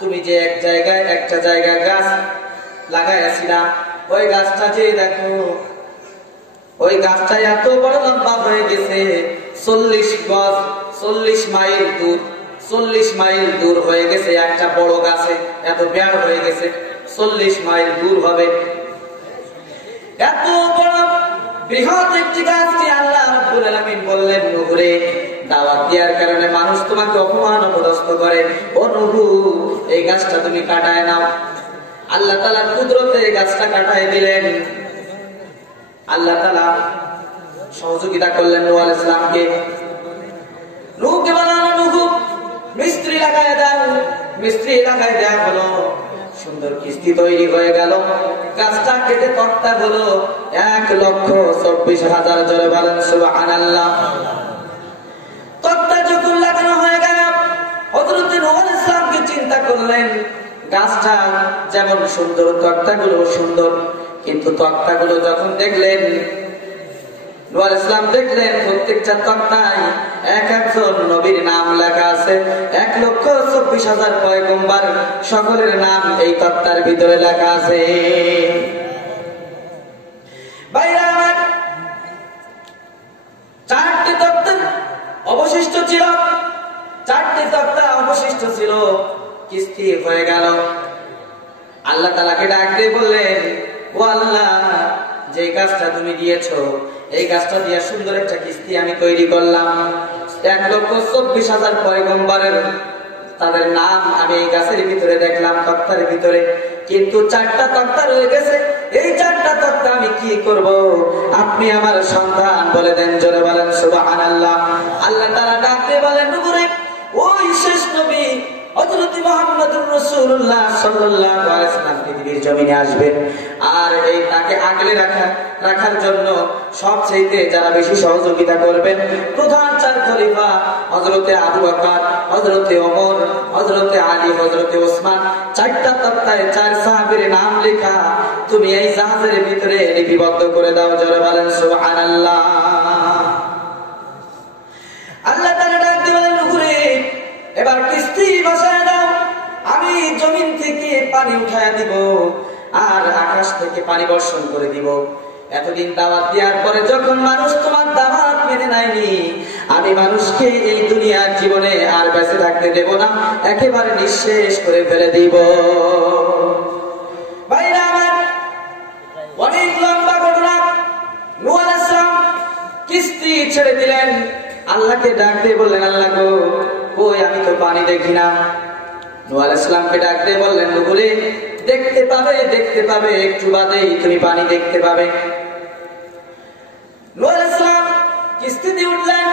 তুমি যে একটা জায়গায় গাছ লাগাইছিলা, ওই গাছটা যে দেখো, ওই গাছটা এত বড় লম্বা হয়ে গেছে, 40 গজ, 40 মাইল দূর, 40 মাইল দূর হয়ে গেছে একটা বড় গাছে, এত ব্যাড় হয়ে গেছে, 40 মাইল দূর হবে। এত বড় বৃহৎ একটি গাছটি আল্লাহ রাব্বুল আলামিন বললেন, নূহ রে, দাও দাওয়াত দেওয়ার কারণে মানুষ তোমাকে অপমান অপদস্থ করে, ও নূহ এই গাছটা তুমি কাটায় নাও। আল্লাহ তাআলার কুদরতে গাছটা কাটায় দিলেন। আল্লাহ তাআলা সহযোগিতা করলেন নূহ আলাইহিস সালামকে। নূহকে বললেন, নূহ মিস্ত্রি লাগায় দাও। মিস্ত্রি লাগায় দেয়া হলো, সুন্দর কিস্তি তৈরি হয়ে গেল। গাছটা কেটে তক্তা হলো 1,24,000। জোরে বলেন সুবহানাল্লাহ। তক্তা যখন লাগানো হয়ে গেল, হযরত নূহ আলাইহিস সালামকে চিন্তা করলেন, গাছটা যেমন সুন্দর তক্তাগুলো সুন্দর, কিন্তু তক্তাগুলো যখন দেখলেন, নূহ আলাইহিস সালাম দেখলেন প্রত্যেকটা তক্তায় এক একজন নবীর নাম লেখা আছে। 1,24,000 পয়গম্বর সকলের নাম এই তক্তার ভিতরে লেখা আছে। ভাইরা আমার, 4টি তক্তা অবশিষ্ট ছিল। 4টি তক্তা অবশিষ্ট ছিল, কিস্তি হয়ে গেল। আল্লাহ তাআলাকে ডাক দিয়ে বললেন, ও আল্লাহ, যে গাছটা তুমি দিয়েছো এই গাছটা দিয়ে সুন্দর একটা কিস্তি আমি তৈরি করলাম। 1,24,000 পয়গম্বরের তাদের নাম আমি এই গাছের ভিতরে দেখলাম, তক্তার ভিতরে। কিন্তু 4টা তক্তা রয়ে গেছে। এই 4টা তক্তা আমি কি করব? আপনি আমার সন্তান বলে দেন। জোরে বলেন সুবহানাল্লাহ। আল্লাহ তাআলা ডাক দিয়ে বলেন, নূহ রে, ওই শেষ নবী হযরত মুহাম্মদুর রাসূলুল্লাহ সাল্লাল্লাহু আলাইহি ওয়াসাল্লাম পৃথিবীর জমিনে আসবেন। আর এই তাকে আগলে রাখার জন্য সবচেয়ে যারা বেশি সহযোগিতা করবেন, প্রধান 4 খলিফা হযরতে আবু বকর, হযরতে ওমর, হযরতে আলী, হযরতে ওসমান। 4টা তক্তায় 4 সাহাবীর নাম লেখা তুমি এই জাহাজের ভিতরে লিপিবদ্ধ করে দাও। জোরে বলেন সুবহানাল্লাহ। আল্লাহ তাআলা ডাক দিয়ে বলেন, নূহ রে, এবার কিস্তি বসায় দাও। আমি জমিন থেকে পানি উঠায় দিব আর আকাশ থেকে পানি বর্ষণ করে দিব। এতদিন দাওয়াত দেওয়ার পরে যখন মানুষ তোমার দাওয়াত মেনে নেয়নি, আমি মানুষকে এই দুনিয়ার জীবনে আর বেঁচে থাকতে দেব না, একেবারে নিঃশেষ করে ফেলে দিব। ভাইরা আমার, অনেক লম্বা ঘটনা। নূহ আলাইহিস সালাম কিস্তি ছেড়ে দিলেন। আল্লাহকে ডাক দিয়ে বললেন, আল্লাহ গো, কই আমি তো পানি দেখি না। নূহ আলাইহিস সালামকে ডাক দিয়ে বললেন, নূহ রে, দেখতে পাবে, দেখতে পাবে, একটু বাদেই তুমি পানি দেখতে পাবে। নূহ আলাইহিস সালাম কিস্তিতে উঠলেন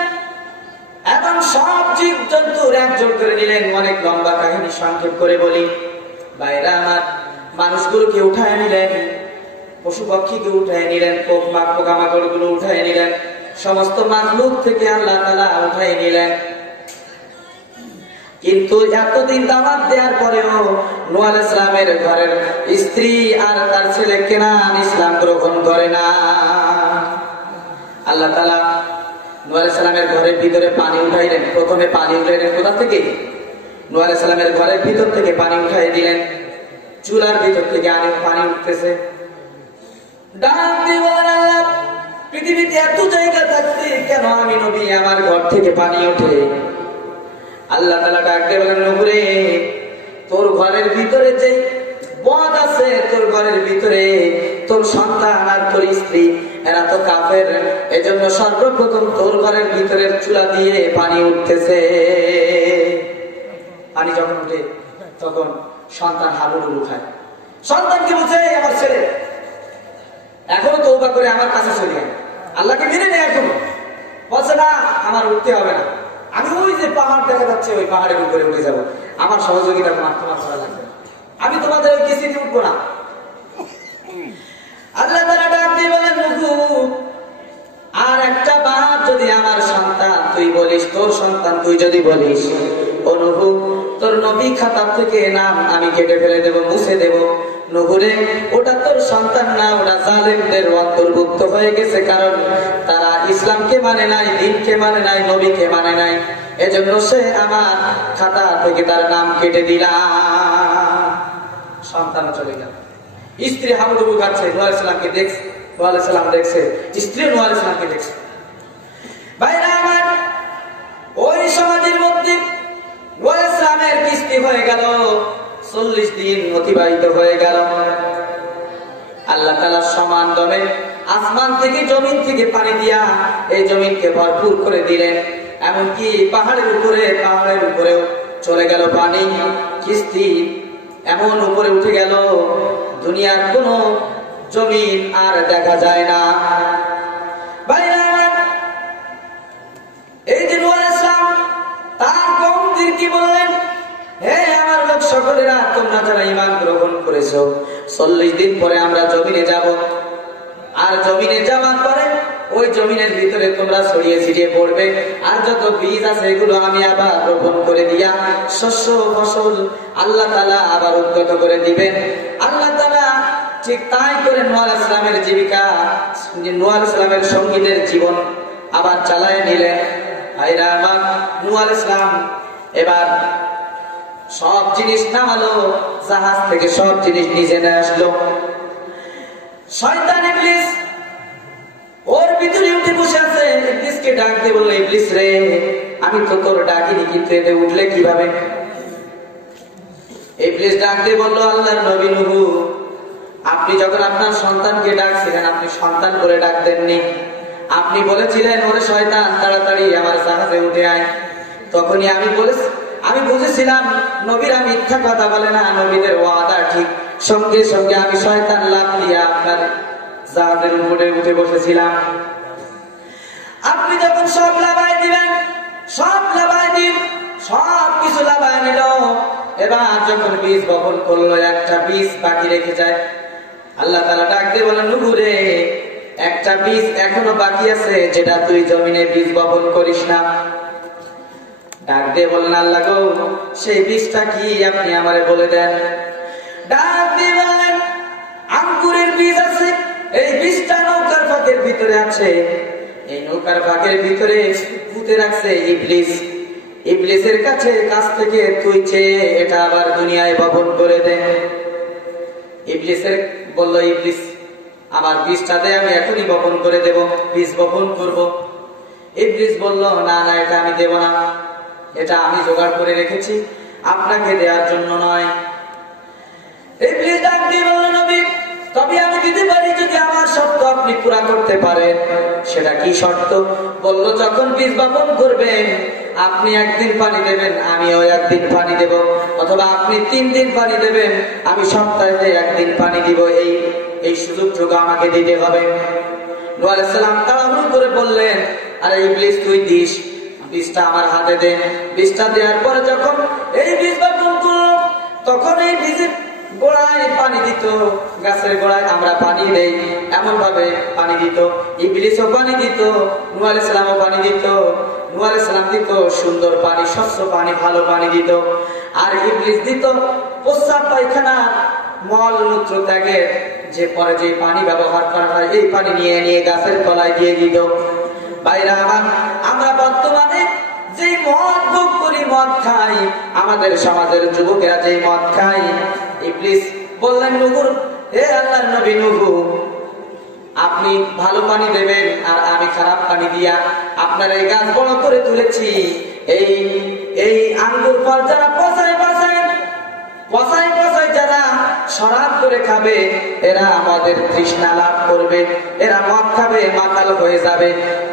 এবং সব জীব জন্তুর একজোট করে নিলেন। অনেক লম্বা কাহিনী সংক্ষেপ করে বলি। ভাইরা আমার, মানুষগুলোকে উঠায় নিলেন, পশু পক্ষীকে উঠায় নিলেন, পোকামাকড় গুলো উঠায় নিলেন, সমস্ত মাখলুক থেকে আল্লাহ তাআলা উঠায় নিলেন। কিন্তু এতদিন দাওয়াত দেওয়ার পরেও নূহ আলাইহিস সালামের ঘরের স্ত্রী আর তার ছেলে কেনান ইসলাম গ্রহণ করে না। আল্লাহ তাআলা নূহ আলাইহিস সালামের ঘরের ভিতরে পানি উঠাইলেন। প্রথমে পানি উঠাইলেন কোথা থেকে? নূহ আলাইহিস সালামের ঘরের ভিতর থেকে পানি উঠাই দিলেন। চুলার ভিতর থেকে পানি উঠতেছে। ডাক দিয়ে বলেন, আল্লাহ, পৃথিবীতে এত জায়গা থাকতে কেন আমি নবী আমার ঘর থেকে পানি ওঠে? আল্লাহ তাআলা ডাক দিয়ে বলেন, নূহ রে, তোর ঘরের ভিতরে যে বদ আছে, তোর ঘরের ভিতরে তোর সন্তান আর তোর স্ত্রী, এরা তো কাফের। এজন্য সর্বপ্রথম তোর ঘরের ভিতরের চুলা দিয়ে পানি উঠতেছে। পানি যখন উঠে তখন সন্তান হাবুডুবু খায়। সন্তানকে বুঝে, আমার ছেলে এখনো তওবা করে আমার কাছে চলে আয়, আল্লাহকে মেনে নেয়। এখনো বলছে, না, আমার উঠতে হবে না, আমি ওই যে পাহাড় দেখা যাচ্ছে ওই পাহাড়ের উপরে উঠে যাব, আমার সহযোগিতা তোমার করা লাগবে, আমি তোমাদের ওই কিস্তিতে উঠবো না। আল্লাহ তাআলা ডাক দিয়ে বলেন, নূহ, আর একটা বার যদি আমার সন্তান তুই বলিস, তোর সন্তান তুই যদি বলিস, ও নূহ, তোর নবী খাতা থেকে নাম আমি কেটে ফেলে দেব, মুছে দেব। নূহ রে, ওটা তোর সন্তান না, ওটা জালেমদের অন্তর্ভুক্ত হয়ে গেছে। কারণ তারা ইসলামকে মানে নাই, দ্বীনকে মানে নাই, নবীকে মানে নাই। এজন্য সে আমার খাতা থেকে তার নাম কেটে দিলাম। সন্তান চলে গেল। স্ত্রী হাবুডুবু খাচ্ছে, নূহ আলাইহিস সালামকে দেখছে, নূহ আলাইহিস সালাম দেখছে, স্ত্রী নূহ আলাইহিস সালামকে দেখছে। ভাইরা আমার, ওই সমাজের মধ্যে নূহ আলাইহিস সালামের কিস্তি হয়ে গেল। 40 দিন অতিবাহিত হয়ে গেল। আল্লাহ তাআলা সমান দমে আসমান থেকে জমিন থেকে পানি দিয়া এই জমিনকে ভরপুর করে দিলেন। এমনকি পাহাড়ের উপরেও চলে গেল পানি, কিস্তি এমন উপরে উঠে গেল দুনিয়ার কোনো জমিন আর দেখা যায় না। ভাইরা, এই যে নূহ আলাইহিস সালাম তার কওমদের কি বললেন, হে আমার লোক সকলেরা, তোমরা যারা ঈমান গ্রহণ করেছো 40 দিন পরে আমরা জমিনে যাব, আর জমিনে যাওয়ার পরে ওই জমিনের ভিতরে তোমরা ছড়িয়ে ছিটিয়ে পড়বে, আর যত বীজ আছে এগুলো আমি আবার রোপণ করে দিয়া শস্য ফসল আল্লাহ তাআলা আবার উদ্গত করে দিবেন। আল্লাহ তাআলা ঠিক তাই করে নূহ আলাইহিস সালামের জীবিকা, নূহ আলাইহিস সালামের সঙ্গীদের জীবন আবার চালায় নিলেন। ভাইরা আমার, নূহ আলাইহিস সালাম এবার সব জিনিস নামালো, জাহাজ থেকে সব জিনিস নিচে নিয়ে আসলো। শয়তান ইবলিস ওর ভিতরে উঠে বসে আছে। ইবলিসকে ডাক দিয়ে বলল, ইবলিস রে, আমি তো তোর ডাকিনি, কিন্তু এতে উঠলে কিভাবে? ইবলিস ডাক দিয়ে বলল, আল্লাহর নবী নূহ, আপনি যখন আপনার সন্তানকে ডাকছিলেন আপনি সন্তান বলে ডাক দেননি, আপনি বলেছিলেন, ওরে শয়তান তাড়াতাড়ি আমার জাহাজে উঠে আয়। তখনই আমি বুঝেছিলাম নবীরা মিথ্যা কথা বলে না, নবীদের ওয়াদা ঠিক। সঙ্গে সঙ্গে আমি শয়তান লাফ দিয়ে আপনার জাহাজের উপরে উঠে বসেছিলাম। আপনি যখন সব লাভাই দিবেন, সব লাভাই দিন, সব কিছু লাভাই নিল। এবার যখন বীজ বপন করলো, একটা বীজ বাকি রেখে যায়। আল্লাহ তাআলা ডাক দিয়ে বলেন, নূহ রে, একটা বীজ এখনো বাকি আছে, যেটা তুই জমিনে বীজ বপন করিস না। ডাক দিয়ে বললেন, আল্লাহ গো, সেই বীজটা কি আপনি আমারে বলে দেন। ডাক দিয়ে বললেন, আঙ্গুরের বীজ আছে, এই বীজটা নৌকার ফাঁকের ভিতরে আছে। এই নৌকার ফাঁকের ভিতরে পুঁতে রাখছে ইবলিস। ইবলিসের কাছ থেকে তুই চেয়ে এটা আবার দুনিয়ায় বপন করে দে। ইবলিসের বলল, ইবলিস আমার বীজটা দে, আমি এখনই বপন করে দেব, বীজ বপন করব। ইবলিস বলল, না না, এটা আমি দেব না, এটা আমি জোগাড় করে রেখেছি, আপনাকে দেওয়ার জন্য নয়। ইবলিস ডাক দিয়ে বলল, নবী, তবে আমি দিতে পারি যদি আমার শর্ত আপনি পুরা করতে পারেন। সেটা কি শর্ত? বলল, যখন বীজ বপন করবেন আপনি একদিন পানি দেবেন, আমিও একদিন পানি দেব, অথবা আপনি 3 দিন পানি দেবেন, আমি সপ্তাহে একদিন পানি দিব। এই সুযোগটুকু আমাকে দিতে হবে। নূহ আলাইহিস সালাম তাড়াহুড়ো করে বললেন, আরে ইবলিস, তুই দিস, বীজটা আমার হাতে দে। বীজটা দেওয়ার পরে যখন এই বীজ বপন করলো, তখন এই বীজের গোড়ায় পানি দিত, গাছের গোড়ায় আমরা পানি দেই, এমন ভাবে পানি দিত। ইবলিসও পানি দিত, নূহ আলাইহিস সালামও পানি দিত। নূহ আলাইহিস সালাম দিত সুন্দর পানি, স্বচ্ছ পানি, ভালো পানি দিত। আর ইবলিস দিত প্রস্রাব পায়খানা মল মূত্র ত্যাগের যে পরে যে পানি ব্যবহার করা হয়, এই পানি নিয়ে নিয়ে গাছের তলায় দিয়ে দিত। ভাইরা আমার, আমরা বর্তমানে যে মদ ভোগ করি, মদ খাই, আমাদের সমাজের যুবকেরা যে মদ খায়, ইবলিস বললেন, নূহ, হে আল্লাহর নবী নূহ, আপনি ভালো পানি দেবেন আর আমি খারাপ পানি দিয়া আপনার এই গাছ বড় করে তুলেছি। এই আঙ্গুর ফল যারা পচায় যারা শরাব করে খাবে, এরা মদের তৃষ্ণা লাভ করবে, এরা মদ খাবে, মাতাল হয়ে যাবে।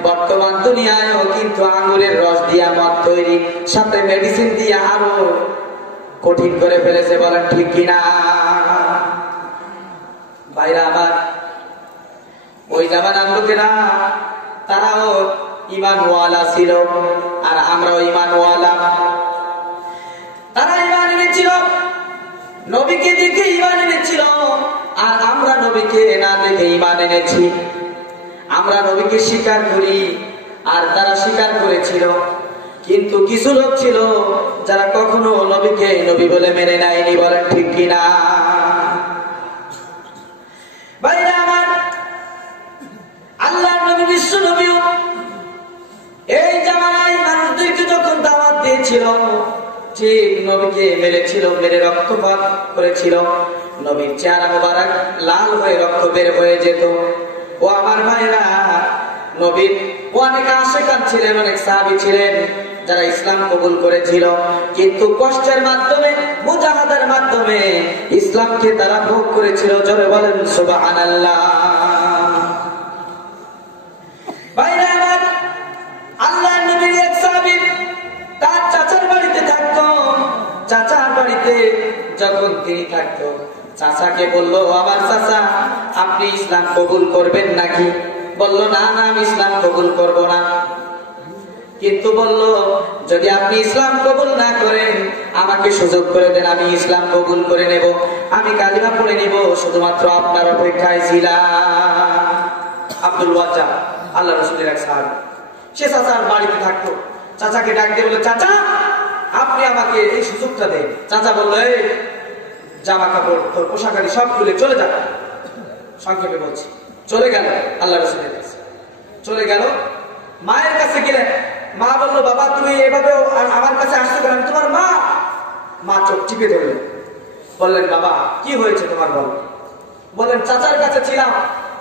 বর্তমান দুনিয়ায়ও কিন্তু আঙ্গুরের রস দিয়া মদ তৈরি, সাথে মেডিসিন দিয়া আরো কঠিন করে ফেলেছে, বলেন ঠিক কিনা? ভাইরা আমার, ওই জামানার লোকেরা তারাও ঈমানওয়ালা ছিল, আর আমরাও ঈমানওয়ালা। তারা ঈমান এনেছিল, নবীকে দেখে ঈমান এনেছিল, আর আমরা নবীকে না দেখে ঈমান এনেছি। আমরা নবীকে স্বীকার করি, আর তারা স্বীকার করেছিল। কিন্তু কিছু লোক ছিল যারা কখনো নবীকে নবী বলে মেনে নেয়নি, বলেন ঠিক কিনা? ভাইরা আমার, আল্লাহর নবী, বিশ্ব নবীও এই জামানায় মানুষদেরকে যখন দাওয়াত দিয়েছিল, ঠিক নবীকে মেরেছিল, মেরে রক্তপাত করেছিল। নবীর চেহারা মোবারক লাল হয়ে রক্ত বের হয়ে যেত। ও আমার ভাইরা, নবীর অনেক আশিকান ছিলেন, অনেক সাহাবী ছিলেন যারা ইসলাম কবুল করেছিল, কিন্তু কষ্টের মাধ্যমে, মুজাহাদার মাধ্যমে ইসলামকে তারা ভোগ করেছিল। জোরে বলেন সুবহানাল্লাহ। ভাইরা আমার, আল্লাহর নবীর এক সাহাবী চাচাকে বললো, আমার চাচা আপনি ইসলাম কবুল করবেন নাকি? বলল, না না, আমি ইসলাম কবুল করব না। কিন্তু বলল, যদি আপনি ইসলাম কবুল না করেন আমাকে সুযোগ করে দেন, আমি ইসলাম কবুল করে নেব, আমি কালিমা পড়ে নেব, শুধুমাত্র আপনার অপেক্ষায় ছিলাম। আব্দুল ওয়াজ্জা আল্লাহ রাসূলের এক সাহাবী, সে চাচার বাড়িতে থাকতো। চাচাকে ডাক দিয়ে বলল, চাচা আপনি আমাকে এই সুযোগটা দেন। চাচা বলল, এই জামা কাপড় তোর পোশাকারি সব খুলে চলে যা। সংক্ষেপে বলছি, চলে গেল আল্লাহ রাসূলের কাছে। চলে গেল মায়ের কাছে গেলেন। মা বললো, বাবা তুমি এভাবে আমার কাছে আসছো কেন? তোমার মা। মা চোখ টিপে ধরলেন, বললেন, বাবা কি হয়েছে তোমার? বল। বললেন, চাচার কাছে ছিলাম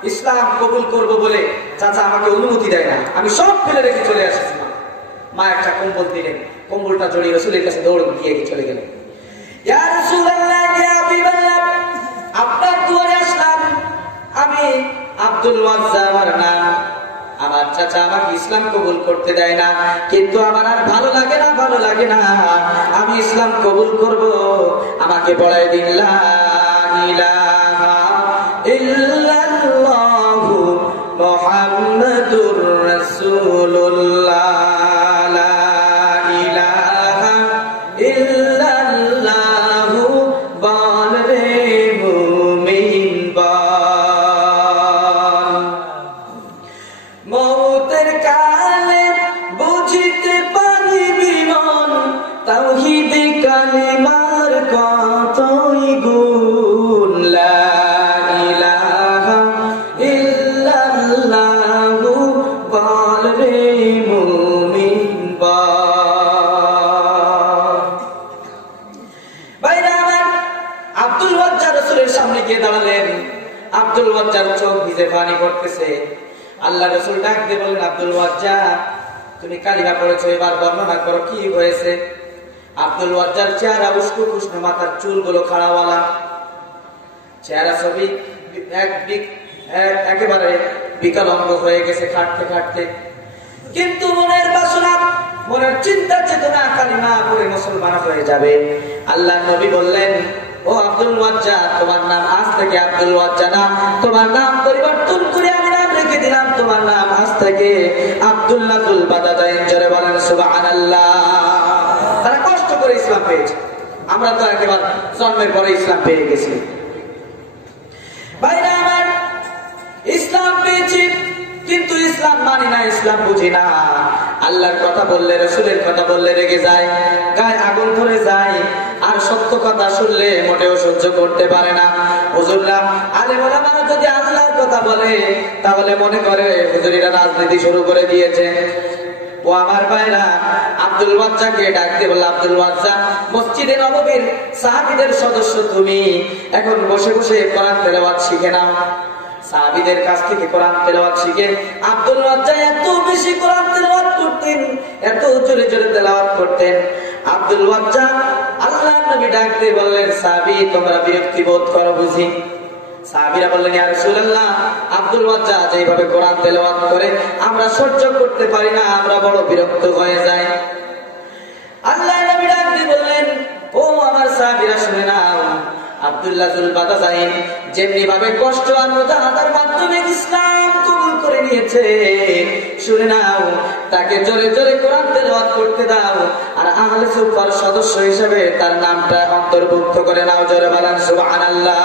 ইসলাম কবুল করব বলে, চাচা আমাকে অনুমতি দেয় না, আমি সব ফেলে রেখে চলে আসছিলাম। মা একটা কম্বল দিলেন, কম্বলটা জড়িয়ে রাসূলের কাছে দৌড় দিয়ে চলে গেলেন। ইয়া রাসূলুল্লাহ, ইয়া হাবিবাল্লাহ, আপনার দুয়ারে আসলাম, আমি আব্দুল ওয়াজ্জা আমার নাম, আমার চাচা আমাকে ইসলাম কবুল করতে দেয় না, কিন্তু আমার আর ভালো লাগে না, ভালো লাগে না, আমি ইসলাম কবুল করব, আমাকে পড়াই দিন লা ইলাহা ইল্লাল্লাহু মুহাম্মাদুর রাসূলুল্লাহ, লা ইলাহা ইল্লাল্লাহু বল রে মুমিন বল। মওতের কালে বুঝিতে পারিবি মন, তাওহীদ কালিমার কতই গুণ, লা ইলাহা ইল্লাল্লাহু বল রে মুমিন বল। ভাইরা আমার, আব্দুল ওয়াজ্জা রাসূলের সামনে গিয়ে দাঁড়ালেন। আব্দুল ওয়াজ্জার চোখ ভিজে পানি পড়তেছে। আল্লাহ রাসূল ডাক দিয়ে বললেন, আব্দুল ওয়াজ্জা তুমি কালিমা পড়েছো, এবার বর্ণনা করো কি হয়েছে। আব্দুল ওয়াজ্জার চেহারা উস্কো খুশনো, মাথার চুলগুলো খাড়াওয়ালা, চেহারা ছবি একেবারে বিকলাঙ্গ হয়ে গেছে খাটতে খাটতে। কিন্তু মনের বাসনা, মনের চিন্তা চেতনা কালিমা পড়ে মুসলমান হয়ে যাবে। আল্লাহ নবী বললেন, ও আব্দুল ওয়াজ্জা, তোমার নাম আজ থেকে আব্দুল ওয়াজ্জা না, তোমার নাম পরিবর্তন করে আমি নাম রেখে দিলাম, তোমার নাম আজ থেকে আব্দুল্লাহুল বাদাদাইন। জোরে বলেন সুবহানাল্লাহ। তারা কষ্ট করে ইসলাম পেয়েছে, আমরা তো একেবারে জন্মের পরে ইসলাম পেয়ে গেছি। ভাইরা আমার, ইসলাম পেয়েছি কিন্তু ইসলাম মানি না, ইসলাম বুঝি না। আল্লাহর কথা বললে, রাসূলের কথা বললে রেগে যায়, গায়ে আগুন ধরে যায়, আর সত্য কথা শুনলে মোটেও সহ্য করতে পারে না। হুজুররা, আলেম ওলামারা যদি আল্লাহর কথা বলে তাহলে মনে করে হুজুরিরা রাজনীতি শুরু করে দিয়েছে। ও আমার ভাইরা, আব্দুল ওয়াজ্জাকে ডাক দিয়ে বলল, আব্দুল ওয়াজ্জা মসজিদে নববীর সাহাবীদের সদস্য তুমি, এখন বসে বসে কোরআন তেলাওয়াত শিখে নাও। সাহাবীদের কাছ থেকে কোরআন তেলাওয়াত শিখে আব্দুল ওয়াজ্জা এত বেশি কোরআন তেলাওয়াত করতেন, এত জোরে জোরে তেলাওয়াত করতেন। আব্দুল ওয়াজ্জা আল্লাহর নবী ডাক দিয়ে বললেন, সাহাবী তোমরা বিরক্তি বোধ করো বুঝি? সাহাবীরা বললেন, ইয়া রাসূলুল্লাহ, আব্দুল ওয়াজ্জা যেভাবে কোরআন তেলাওয়াত করে আমরা সহ্য করতে পারি না, আমরা বড় বিরক্ত হয়ে যাই। আল্লাহর নবী ডাক দিয়ে বললেন, ও আমার সাহাবীরা শুনে নাও, আব্দুল্লাহুল বাদাদাইন যেমনি ভাবে কষ্ট আর মুজাহাদার মাধ্যমে ইসলাম কবুল করে নিয়েছে, শুনে নাও, তাকে জোরে জোরে কোরআন তেলাওয়াত করতে দাও, আর আহলে সুফার সদস্য হিসেবে তার নামটা অন্তর্ভুক্ত করে নাও। জোরে বলেন সুবহানাল্লাহ।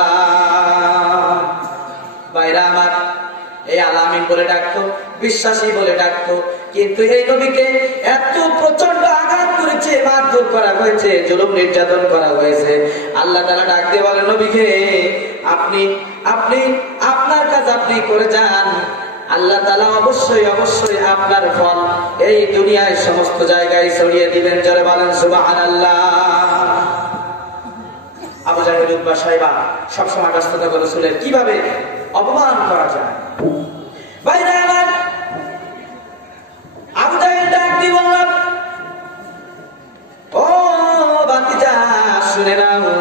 ভাইরা আমার, এই আলামিন বলে ডাকতো, বিশ্বাসী বলে ডাকতো, কিন্তু এই নবীকে এত প্রচন্ড আঘাত করেছে, মারধর করা হয়েছে, জুলুম নির্যাতন করা হয়েছে। আল্লাহ তাআলা ডাক দিয়ে বলে, নবীকে আপনি আপনি আপনার কাজ আপনি করে যান, আল্লাহ তাআলা অবশ্যই অবশ্যই আপনার ফল এই দুনিয়ায় সমস্ত জায়গায় ছড়িয়ে দিবেন। জোরে বলেন সুবহানাল্লাহ। আবু জাহেল উতবা সাইবা সবসময় ব্যস্ততা করে রাসূলের কিভাবে অপমান করা যায়। ভাইরা আমার, আবু জাহেল ডাক দিয়ে বলল, ও ভাতিজা শুনে নাও,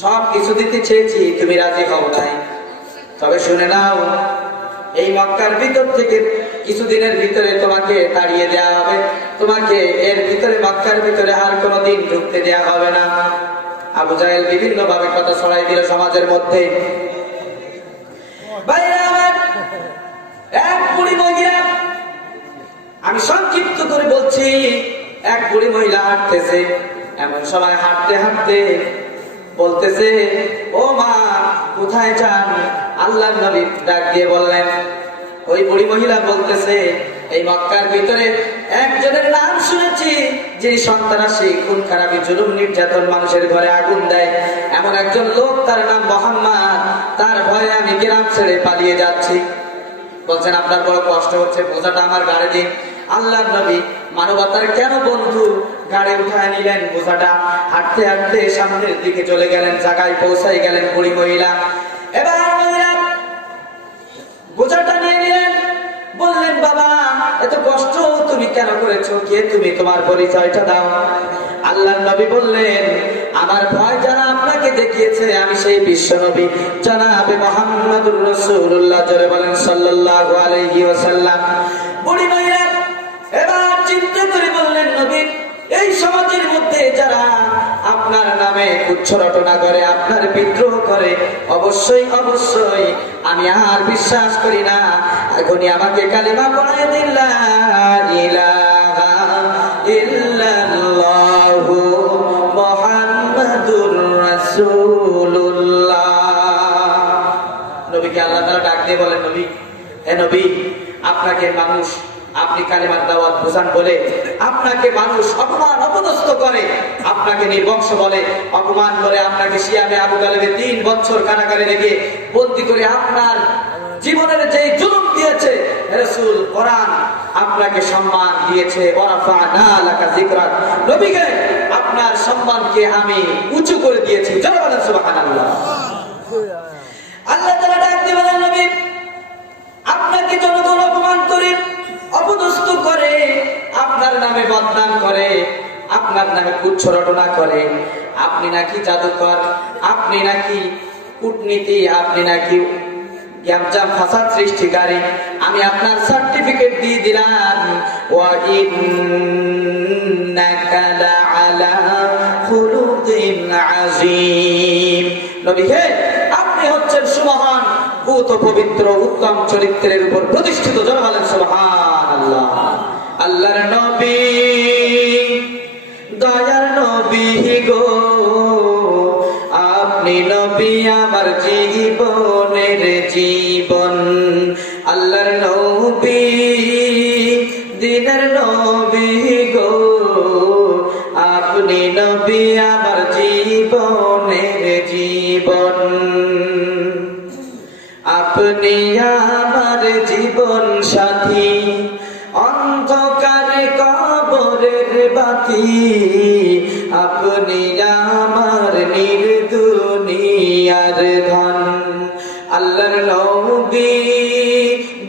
সব কিছু দিতে চেয়েছি, তুমি রাজি হও নাই, তবে শুনে নাও, এই মক্কার ভিতর থেকে কিছুদিনের ভিতরে তোমাকে তাড়িয়ে দেওয়া হবে, তোমাকে এর ভিতরে মক্কার ভিতরে আর কোনোদিন ঢুকতে দেওয়া হবে না। আবু জাহেল বিভিন্ন ভাবে কথা ছড়াই দিল সমাজের মধ্যে। ভাইরা আমার, এক বুড়ি মহিলা, আমি সংক্ষিপ্ত করে বলছি, এক বুড়ি মহিলা হাঁটতেছে। এমন সময় হাঁটতে হাঁটতে বলতেছে, ও মা কোথায় যান? আল্লাহর নবী ডাক দিয়ে বললেন। ওই বুড়ি মহিলা বলতেছে, এই মক্কার ভিতরে একজনের নাম শুনেছি যিনি সন্ত্রাসী, খুন খারাপি, জুলুম নির্যাতন, মানুষের ঘরে আগুন দেয়, এমন একজন লোক, তার নাম মুহাম্মদ। তার ভয়ে আমি গ্রাম ছেড়ে পালিয়ে যাচ্ছি। বলছেন আপনার বড় কষ্ট হচ্ছে, বোঝাটা আমার ঘাড়ে দিন। আল্লাহর নবী মানবতার কেন বন্ধু গাড়ি উঠায় নিলেন বোঝাটা। হাঁটতে হাঁটতে সামনের দিকে চলে গেলেন, জায়গায় পৌঁছাই গেলেন বুড়ি মহিলা। এবার মহিলা বোঝাটা নিয়ে নিলেন, বললেন, বাবা এত কষ্ট তুমি কেন করেছো? কে তুমি? তোমার পরিচয়টা দাও। আল্লাহর নবী বললেন, আমার ভয় যারা আপনাকে দেখিয়েছে আমি সেই বিশ্ব নবী জনাবে মুহাম্মদুর রাসূলুল্লাহ, জোরে বলেন সাল্লাল্লাহু আলাইহি ওয়াসাল্লাম। বুড়ি মহিলা এবার চিন্তা করে বললেন, নবী এই সমাজের মধ্যে যারা আপনার নামে কুচ্ছ রটনা করে, আপনার বিদ্রোহ করে, অবশ্যই অবশ্যই আমি আর বিশ্বাস করি না। এখনই আমাকে কালিমা পড়ায় দিন, লা ইলাহা ইল্লাল্লাহু মুহাম্মাদুর রাসূলুল্লাহ। নবীকে আল্লাহ তাআলা ডাক দিয়ে বলেন, নবী, হে নবী, আপনাকে মানুষ, আপনি কালিমার দাওয়াত বুঝান বলে আপনাকে মানুষ অপমান অপদস্থ করে, আপনাকে নির্বংশ বলে, অপমান করে, আপনাকে সিয়ামে আবু তালেবে 3 বছর কারাগারে রেখে বন্দী করে আপনার জীবনের যে জুলুম দিয়েছে, রাসূল কোরআন আপনাকে সম্মান দিয়েছে। ওয়ারাফা'না লাকা যিকরাক, নবীকে আপনার সম্মানকে আমি উঁচু করে দিয়েছি। জোরে বলেন সুবহানাল্লাহ। আল্লাহ তাআলা ডাক দিয়ে বলেন, নবী আপনাকে জনগণ অপমান করে, অপদস্থ করে, আপনার নামে বদনাম করে, আপনার নামে কুচ্ছ রটনা করে, আপনি নাকি জাদুকর, আপনি নাকি কূটনীতি, আপনি নাকি জ্ঞানজাম ফাসাদ সৃষ্টিকারী, আমি আপনার সার্টিফিকেট দিয়ে দিলাম। ওয়া ইন্নাকা লাআলা খুলুকিন আযীম, নবী হে আপনি হচ্ছেন সুমহান, পূত পবিত্র, উত্তম চরিত্রের উপর প্রতিষ্ঠিত। জোরে বলেন সুবহানাল্লাহ। আল্লাহর নবী, দয়ার নবী গো, আপনি নবী আমার জীবনের জীবন। আল্লাহর নবী, দিনের নবী গো, আপনি নবী আমার জীবনের জীবন। আপনি আমার জীবন সাথী, অন্ধকারে কবরের বাতি, আপনি আমার নির্দুনিয়ার ধন। আল্লাহর নবী,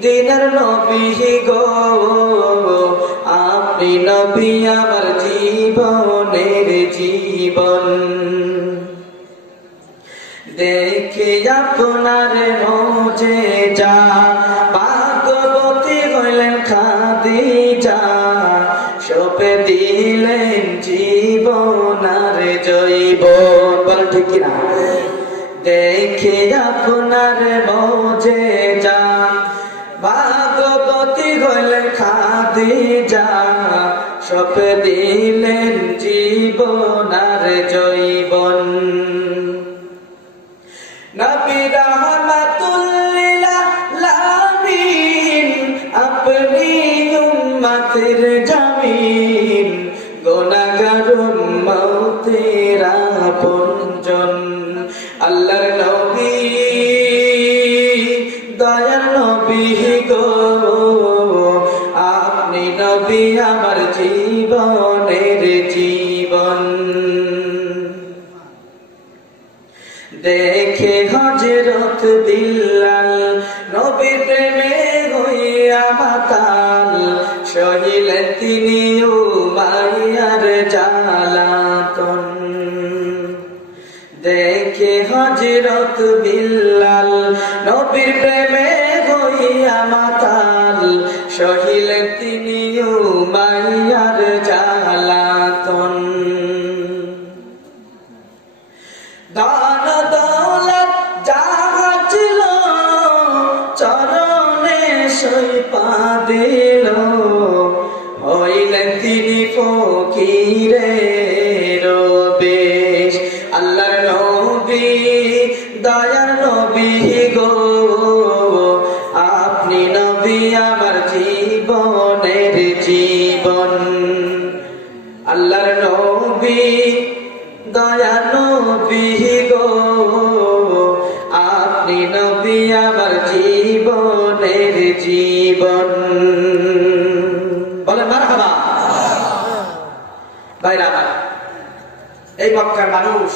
দিনের নবী গো, আপনি নবী আমার জীবনের জীবন। দেখে আপনার মুজিজা, ভাগ্যবতী হইলেন খাদিজা, সঁপে দিলেন জীবন আর জৈবন। বল ঠিক কিনা? দেখে আপনার মুজিজা, ভাগ্যবতী হইলেন খাদিজা, সঁপে দিলেন জীবন আর জৈবন। নবী রাহমাতুল লিল আলামিন, আপনি উম্মতের জামিন, গুনাহগার উম্মতের আপনজন। আল্লাহর নবী, দয়ার নবী গো, আপনি নবী আমার জীবনের জীবন। দেখে হযরত বিল্লাল, নবীর প্রেমে হইয়া মাতাল, সহিলেন তিনি উমাইয়ার জ্বালাতন। দেখে হযরত বিল্লাল, নবীর প্রেমে হইয়া মাতাল, সহিলেন তিনি উমাইয়ার জ্বালাতন। সই পা দিল হইলেন তিনি ফকিরের বেশ। আল্লাহর নবী দয়ার নবী গো আপনি নবী আমার জীবনের জীবন। আল্লাহর নবী দয়ার নবী গো আপনি নবী আমার জীবনের জীবন। বলে মারহাবা। ভাইরা আমার, এই মক্কার মানুষ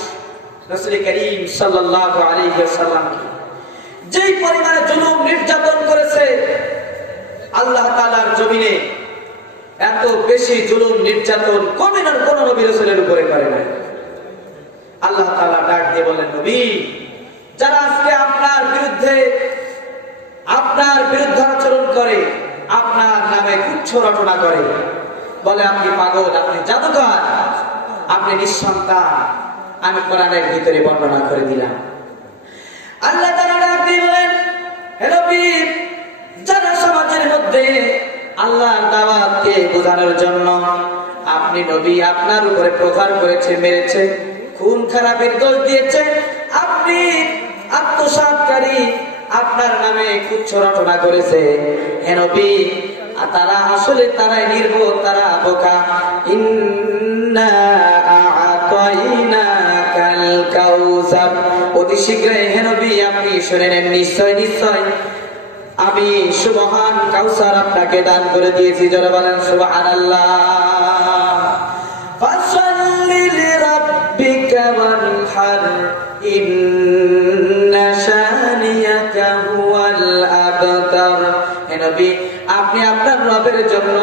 রাসূল করিম সাল্লাল্লাহু আলাইহি ওয়াসাল্লামকে যেই পরিমাণে জুলুম নির্যাতন করেছে, আল্লাহ তাআলার জমিনে এত বেশি জুলুম নির্যাতন কোন নবী রাসূলের উপরে করে নাই। আল্লাহ তাআলা ডাক দিয়ে বলেন, নবী যারা আজকে আপনার বিরুদ্ধে আচরণ করে, আপনার নামে তুচ্ছ রটনা করে, বলে আপনি পাগল, আপনি জাদুকর, আপনি নিঃসন্তান, আমি কোরআনের ভিতরে বর্ণনা করে দিলাম। আল্লাহ তাআলা ডাক দিয়ে বলেন, হে নবী যারা সমাজের মধ্যে আল্লাহর দাওয়াতকে বোঝানোর জন্য আপনি নবী আপনার উপরে প্রহার করেছে, মেরেছে, খুন খারাপের দোষ দিয়েছে, আপনি আত্মসাৎকারী, আপনার নামে তুচ্ছ রটনা করেছে, হে নবী তারা আসলে তারাই নির্বোধ, তারা বোকা। ইন্না আ'তাইনাকাল কাউসার, অতি শীঘ্রই হে নবী আপনি শুনে নেন, নিশ্চয় নিশ্চয় আমি সুবহান কাউসার আপনাকে দান করে দিয়েছি। যারা বলেন সুবহানাল্লাহ। ফাসাল্লি লিরাব্বিকা ওয়ানহার ইন্না শানিয়াকা হুয়াল আবতার। হে নবী আপনি আপনার রবের জন্য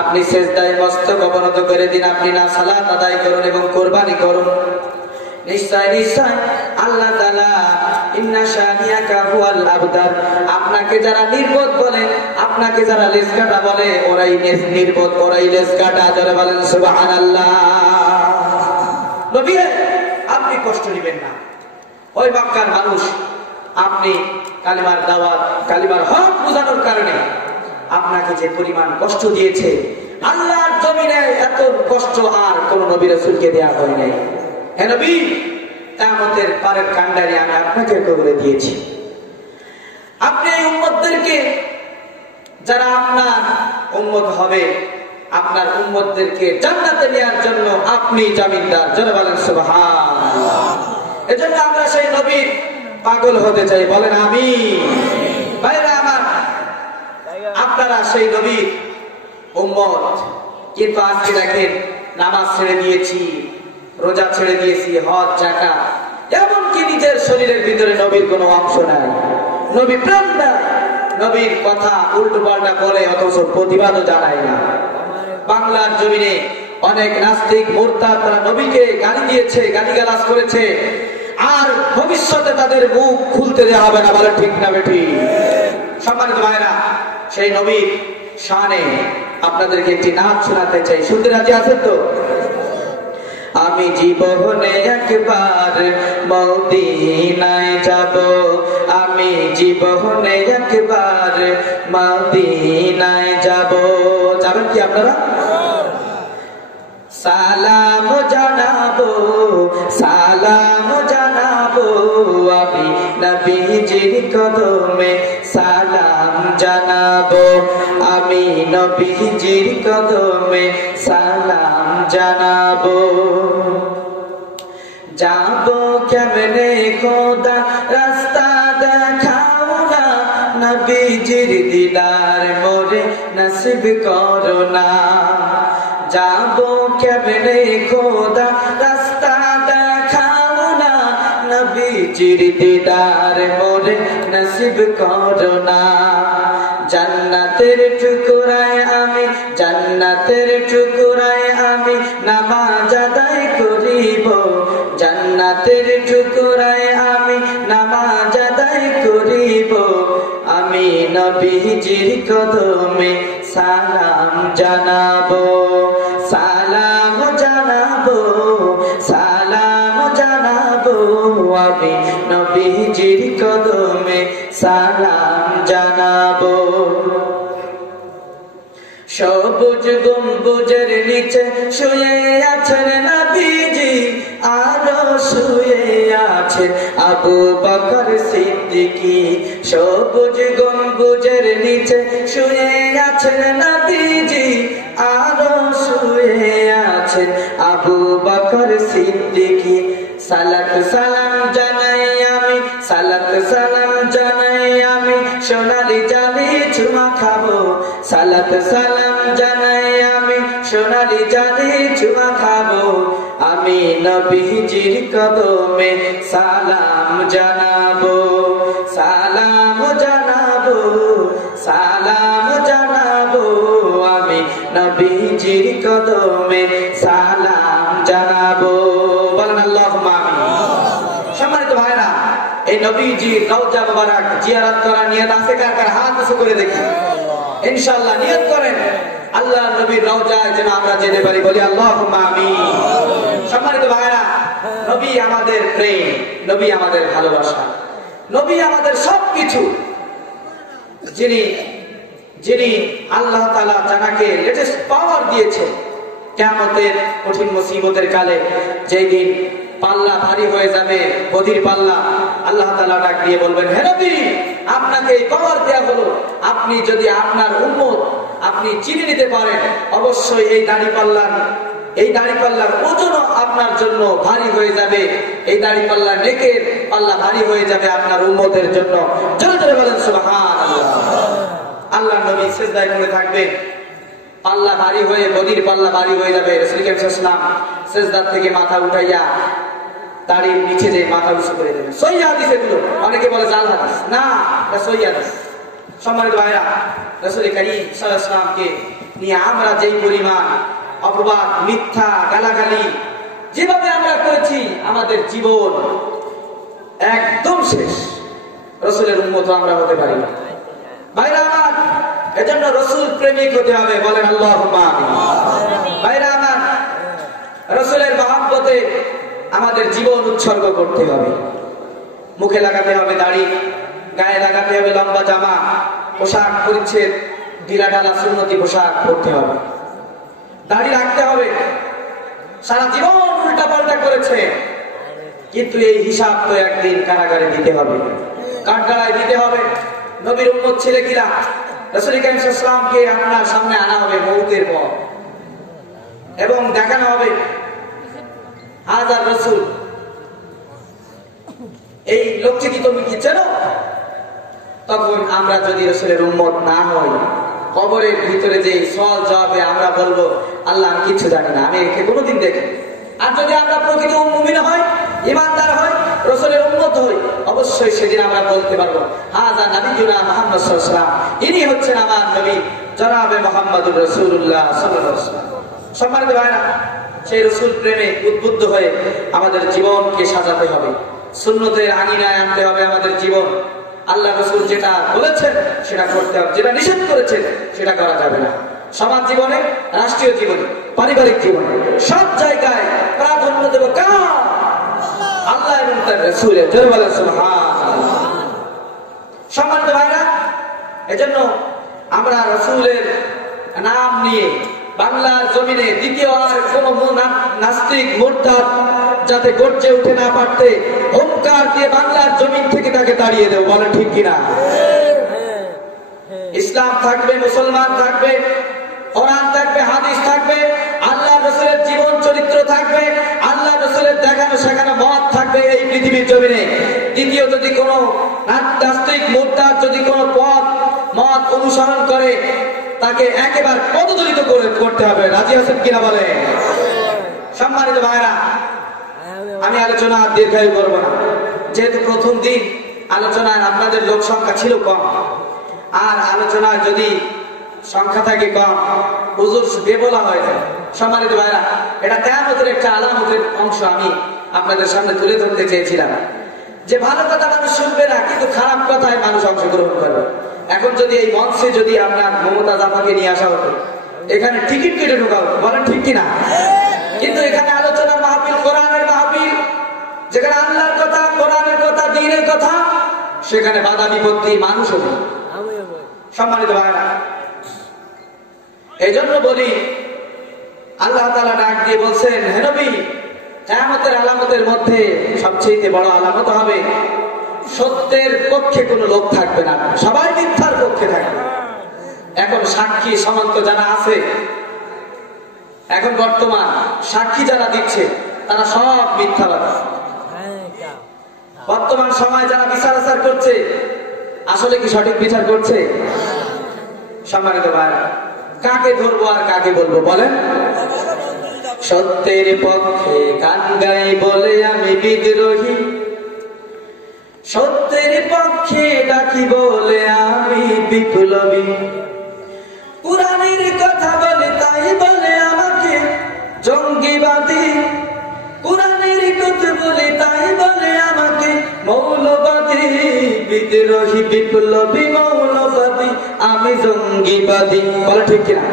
আপনি সিজদায় মস্তক অবনত করে দিন, আপনি না সালাত আদায় করুন এবং কুরবানি করুন। নিশ্চয় নিশ্চয় আল্লাহ তাআলা ইন্না শানিয়াকা হুয়াল আবতার, আপনাকে যারা নির্বোধ বলে, আপনাকে যারা লেজকাটা বলে, ওরাই নির্বোধ, ওরাই লেজকাটা। যারা বলেন সুবহানাল্লাহ। নবী আপনি কষ্ট নেবেন না। ওই মক্কার মানুষ আপনি কালিমার দাওয়াত, কালিমার হক বোঝানোর কারণে আপনাকে যে পরিমাণ কষ্ট দিয়েছে, আল্লাহর জমিনে এত কষ্ট আর কোন নবী রাসূলকে দেয়া হয় নাই। হে নবী কিয়ামতের পারের কান্ডারি আমি আপনাকে করে দিয়েছি। আপনি এই উম্মতদেরকে, যারা আপনার উম্মত হবে, আপনার উম্মতদেরকে জান্নাতে নেওয়ার জন্য আপনি জামিনদার। যারা বলেন সুবহানাল্লাহ। এজন্য আমরা সেই নবীর পাগল হতে চাই, বলেন আমিন। ভাইরা আমার, আপনারা সেই নবীর উম্মত, কিন্তু আজকে দেখেন নামাজ ছেড়ে দিয়েছি, রোজা ছেড়ে দিয়েছি, হজ যাকাত, এমনকি নিজের শরীরের ভিতরে নবীর কোনো অংশ নাই, নবী প্রাণ নাই, নবীর কথা উল্টো পাল্টা বলে অথচ প্রতিবাদও জানায় না। বাংলার জমিনে অনেক নাস্তিক মুরতাদ তারা নবীকে গালি দিয়েছে, গালিগালাজ করেছে, আর ভবিষ্যতে তাদের মুখ খুলতে দেওয়া হবে না। বলে ঠিক না বেঠিক? সম্মানিত ভাইরা, সেই নবীর শানে আপনাদেরকে একটি নাচ শোনাতে চাই। শুনতে রাজি আছেন তো? আমি জীবনে একবার মদিনায় যাব, আমি জীবনে একবার মদিনায় যাব। যাবেন কি আপনারা? সালাম জানাবো, সালাম জানাবো, আমি নবীজির কদমে সালাম জানাবো, আমি নবীজির কদমে সালাম জানাবো। যাবো কেমনে খোদা রাস্তা দেখাও না, নবীজির দিদার মোরে নসিব করো না। যাবো কেমনে খোদা রাস্তা দেখাও না, নবীজির দিদার মোরে নসিব করো না। জান্নাতের টুকরায় আমি, জান্নাতের টুকরায় আমি নামাজ আদায় করিব, জান্নাতের টুকরায় আমি নামাজ আদায় করিব, আমি নবীজির কদমে সালাম জানাবো, সালাম জানাবো, সালাম জানাবো, আমি নবীজির কদমে সালাম জানাবো। জানাবো। সবুজ গম্বুজের নিচে শুয়ে আছেন নবীজি, আরো শুয়ে আছেন আবু বকর সিদ্দিকী। সবুজ গম্বুজের নিচে শুয়ে আছেন নবীজি, আরো শুয়ে আছেন আবু বকর সিদ্দিকী। সালাত সালাম জানাই আমি, সালাত সালাম জানাই আমি, সোনালি জালি চুমা খাবো। সালাত সালাম জানাই আমি, সোনালি জালি চুমা খাবো। আমি নবীজির কদমে সালাম জানাবো, সালাম জানাবো, সালাম জানাবো। আমি নবীজির কদমে সালাম জানাবো। বলেন আল্লাহুম্মা আমিন। সম্মানিত ভাইরা, এই নবীজির রওজা মুবারক জিয়ারত করা নিয়ত আছে কার কার? হাত উঁচু করে দেখি। ইনশাআল্লাহ নিয়ত করেন আল্লাহর নবীর রওজায় যেন আমরা যেতে পারি। বলি আল্লাহুম্মা আমিন। সম্মানিত ভাইরা, নবী আমাদের প্রেম, নবী আমাদের ভালোবাসা, নবী আমাদের সবকিছু। যিনি যিনি আল্লাহ তাআলা জানাকে লেটেস্ট পাওয়ার দিয়েছে, কিয়ামতের কঠিন মুসিবতের কালে যেই দিন পাল্লা ভারী হয়ে যাবে, বদির পাল্লা, আল্লাহ তাআলা ডাক দিয়ে বলবেন, হে নবী, আপনাকে এই পাওয়ার দেয়া হলো, আপনি যদি আপনার উম্মত আপনি চিনে নিতে পারেন, অবশ্যই এই দাড়িপাল্লার ওজনও আপনার জন্য ভারী হয়ে যাবে। এই দাড়িপাল্লার নেকের পাল্লা ভারী হয়ে যাবে আপনার উম্মতের জন্য। জোরে জোরে বলেন সুবহানাল্লাহ। আল্লাহ নবী সিজদায় পড়ে থাকবেন, পাল্লা ভারী হয়ে, বদির পাল্লা ভারী হয়ে যাবে। রাসূল সাল্লাল্লাহু আলাইহি ওয়াসাল্লাম সিজদা থেকে মাথা উঠাইয়া দাড়ির নিচে যে মাথা উঁচু করে দেবেন। সহিহ হাদিস এগুলো, অনেকে বলে জাল হাদিস, না, এটা সহিহ হাদিস। সম্মানিত ভাইরা, রাসূল কারীম সাল্লাল্লাহু আলাইহি ওয়াসাল্লামকে নিয়ে আমরা যেই পরিমাণ অপবাদ, মিথ্যা, গালাগালি যেভাবে আমরা করেছি, আমাদের জীবন একদম শেষ। রাসূলের উম্মত আমরা হতে পারি না ভাইরা আমার। এজন্য রাসূল প্রেমিক হতে হবে। বলেন আল্লাহুম্মা আমিন। ভাইরা আমার, রাসূলের মহব্বতে আমাদের জীবন উৎসর্গ করতে হবে। মুখে লাগাতে হবে দাড়ি, গায়ে লাগাতে হবে লম্বা জামা, পোশাক পরিচ্ছেদ ঢিলা ঢালা সুন্নতি পোশাক পরতে হবে, দাড়ি রাখতে হবে। সারা জীবন উল্টা পাল্টা করেছে, কিন্তু এই হিসাব তো একদিন কারাগারে দিতে হবে, কাঠগড়ায় দিতে হবে। নবীর উম্মত ছেলে কিনা রাসূল কারীম সাল্লাল্লাহু আলাইহি ওয়াসাল্লামকে আপনার সামনে আনা হবে মওতের পর, এবং দেখানো হবে হাজার রাসূল, এই লোকটি কি তুমি কি চেনো? তখন আমরা যদি রাসূলের উম্মত না হই, কবরের ভিতরে যে সওয়াল জবাবে আমরা বলবো, আল্লাহ আমি কিছু জানি না, আমি একে কোনোদিন দেখি। আর যদি আমরা প্রকৃত মুমিন হই, ঈমানদার হই, রাসূলের উম্মত হই, অবশ্যই সেদিন আমরা বলতে পারবো, হাযা নবিয়ুনা মুহাম্মদ সাল্লাল্লাহু আলাইহি ওয়াসাল্লাম, ইনি হচ্ছেন আমার নবী জনাবে মুহাম্মদুর রাসূলুল্লাহ সাল্লাল্লাহু আলাইহি ওয়াসাল্লাম। সম্মানিত ভাইরা, সেই রাসূল প্রেমে উদ্বুদ্ধ হয়ে আমাদের জীবনকে সাজাতে হবে, সুন্নতের আঙিনায় আনতে হবে আমাদের জীবন। আল্লাহ রাসূল যেটা বলেছেন সেটা করতে হবে, যেটা নিষেধ করেছেন সেটা করা যাবে না। সমাজ জীবনে, রাষ্ট্রীয় জীবনে, পারিবারিক জীবনে, সব জায়গায় প্রাধান্য দেব কার? আল্লাহ এবং তার রাসূলের। জোরে বলেন সুবহানাল্লাহ। সম্মানিত ভাইরা, এজন্য আমরা রাসূলের নাম নিয়ে বাংলার জমিনে দ্বিতীয় আর কোন নাস্তিক মুরতাদ যাতে গর্জে উঠে না পারতে হুঙ্কার দিয়ে বাংলার জমিন থেকে তাকে তাড়িয়ে দেব। বলেন ঠিক কিনা? ইসলাম থাকবে, মুসলমান থাকবে, কোরআন থাকবে, হাদিস থাকবে, আল্লাহ রাসূলের জীবন চরিত্র থাকবে, আল্লাহ রাসূলের দেখানো শেখানো মত থাকবে এই পৃথিবীর জমিনে। দ্বিতীয় যদি কোনো নাস্তিক মুরতাদ যদি কোনো মত অনুসরণ করে, তাকে একেবারে পদদলিত করতে হবে। রাজি আছেন কিনা বলে? সম্মানিত ভাইরা, আমি আলোচনা দীর্ঘায়ু করবো না, যেহেতু প্রথম দিন আলোচনায় আপনাদের লোক সংখ্যা ছিল কম, আর আলোচনায় যদি সংখ্যা থাকে কম, হুজুর বেবলা হয়ে যায়। সম্মানিত ভাইরা, এটা কিয়ামতের একটা আলামতের অংশ আমি আপনাদের সামনে তুলে ধরতে চেয়েছিলাম, যে ভালো কথা মানুষ শুনবে না, কিন্তু খারাপ কথায় মানুষ অংশগ্রহণ করবে। এখন যদি এই মঞ্চে যদি আপনার মমতা জাফাকে নিয়ে আসা হতো, এখানে টিকিট কেটে ঢোকা হতো। বলেন ঠিক কিনা? কিন্তু এখানে আলোচনার মাহফিল, কোরআনের মাহফিল, যেখানে আল্লাহর কথা, কোরআনের কথা, দ্বীনের কথা, সেখানে বাধা বিপত্তি মানুষ হবে। সম্মানিত ভাইরা, এই জন্য বলি আল্লাহ তাআলা ডাক দিয়ে বলছেন, হে নবী, কিয়ামতের আলামতের মধ্যে সবচেয়ে বড় আলামত হবে সত্যের পক্ষে কোনো লোক থাকবে না, সবাই মিথ্যার পক্ষে থাকবে। এখন সাক্ষী সমন্ত যারা আছে, এখন বর্তমান সাক্ষী যারা দিচ্ছে তারা সব মিথ্যাবাদী। বর্তমান সময় যারা বিচার আচার করছে আসলে কি সঠিক বিচার করছে? সম্মানিত ভাইরা, কাকে ধরবো আর কাকে বলবো বলেন? সত্যের পক্ষে গান গাই বলে আমি বিদ্রোহী, সত্যের পক্ষে ডাকি বলে আমি বিপ্লবী, কুরআনের কথা বলে তাই বলে আমাকে জঙ্গিবাদী, কুরআনের কথা বলে তাই বলে আমাকে মৌলবাদী, বিদ্রোহী বিপ্লবী মৌলবাদী আমি জঙ্গিবাদী। বলে ঠিক কিনা?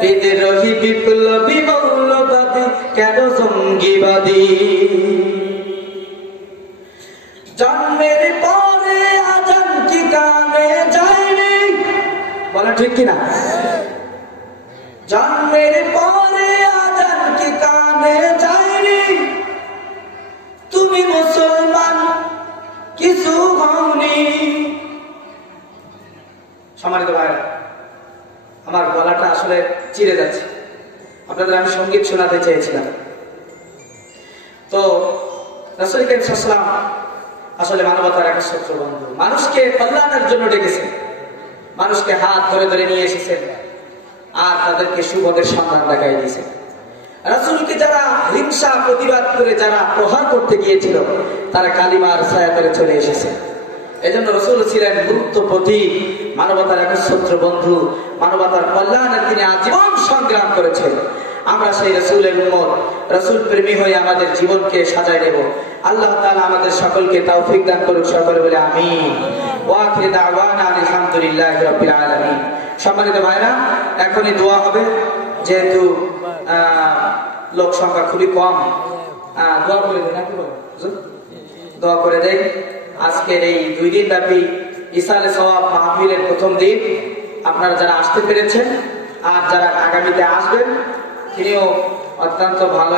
বিদ্রোহী বিপ্লবী মৌলবাদী কেন জঙ্গিবাদী? জন্মের পরে আজান কি কানে যায়নি? বলে ঠিক কিনা? জন্মের পরে আজান কি কানে যায়নি? তুমি মুসলমান কিছু হওনি। সম্মানিত ভাইরা, আমার গলাটা আসলে চিড়ে যাচ্ছে, আপনাদের আমি সঙ্গীত শোনাতে চেয়েছিলাম। তো রাসূল করিম সাল্লাল্লাহু আলাইহি ওয়াসাল্লাম আসলে মানবতার এক সত্য বন্ধু, মানুষকে কল্যাণের জন্য ডেকেছেন, মানুষকে হাত ধরে ধরে নিয়ে এসেছেন আর তাদেরকে সুপথের সন্ধান দেখাই দিয়েছেন। রাসূলকে যারা হিংসা প্রতিবাদ করে যারা প্রহার করতে গিয়েছিল তারা কালিমার ছায়াতলে চলে এসেছে। এজন্য রাসূল ছিলেন গুরুত্ব প্রতীক, মানবতার একচ্ছত্র বন্ধু, মানবতার কল্যাণে তিনি আজীবন সংগ্রাম করেছেন। আমরা সেই রাসূলের উম্মত, রাসূল প্রেমী হয়ে আমাদের জীবনকে সাজায় নেব। আল্লাহ তাআলা আমাদের সকলকে তৌফিক দান করুন, সকলে বলে আমিন। ওয়া আখিরু দাওয়ানা আলহামদুলিল্লাহি রাব্বিল আলামিন। সম্মানিত ভাইরা, এখনই দোয়া হবে, যেহেতু লোক সংখ্যা খুবই কম। দোয়া করে দেন, নাকি বলেন? দোয়া করে দেন। আজকের এই 2 দিন ব্যাপী ইসালে সওয়াব মাহফিলের প্রথম দিন, আপনারা যারা আসতে পেরেছেন আর যারা আগামীতে আসবেন, তিনিও অত্যন্ত ভালো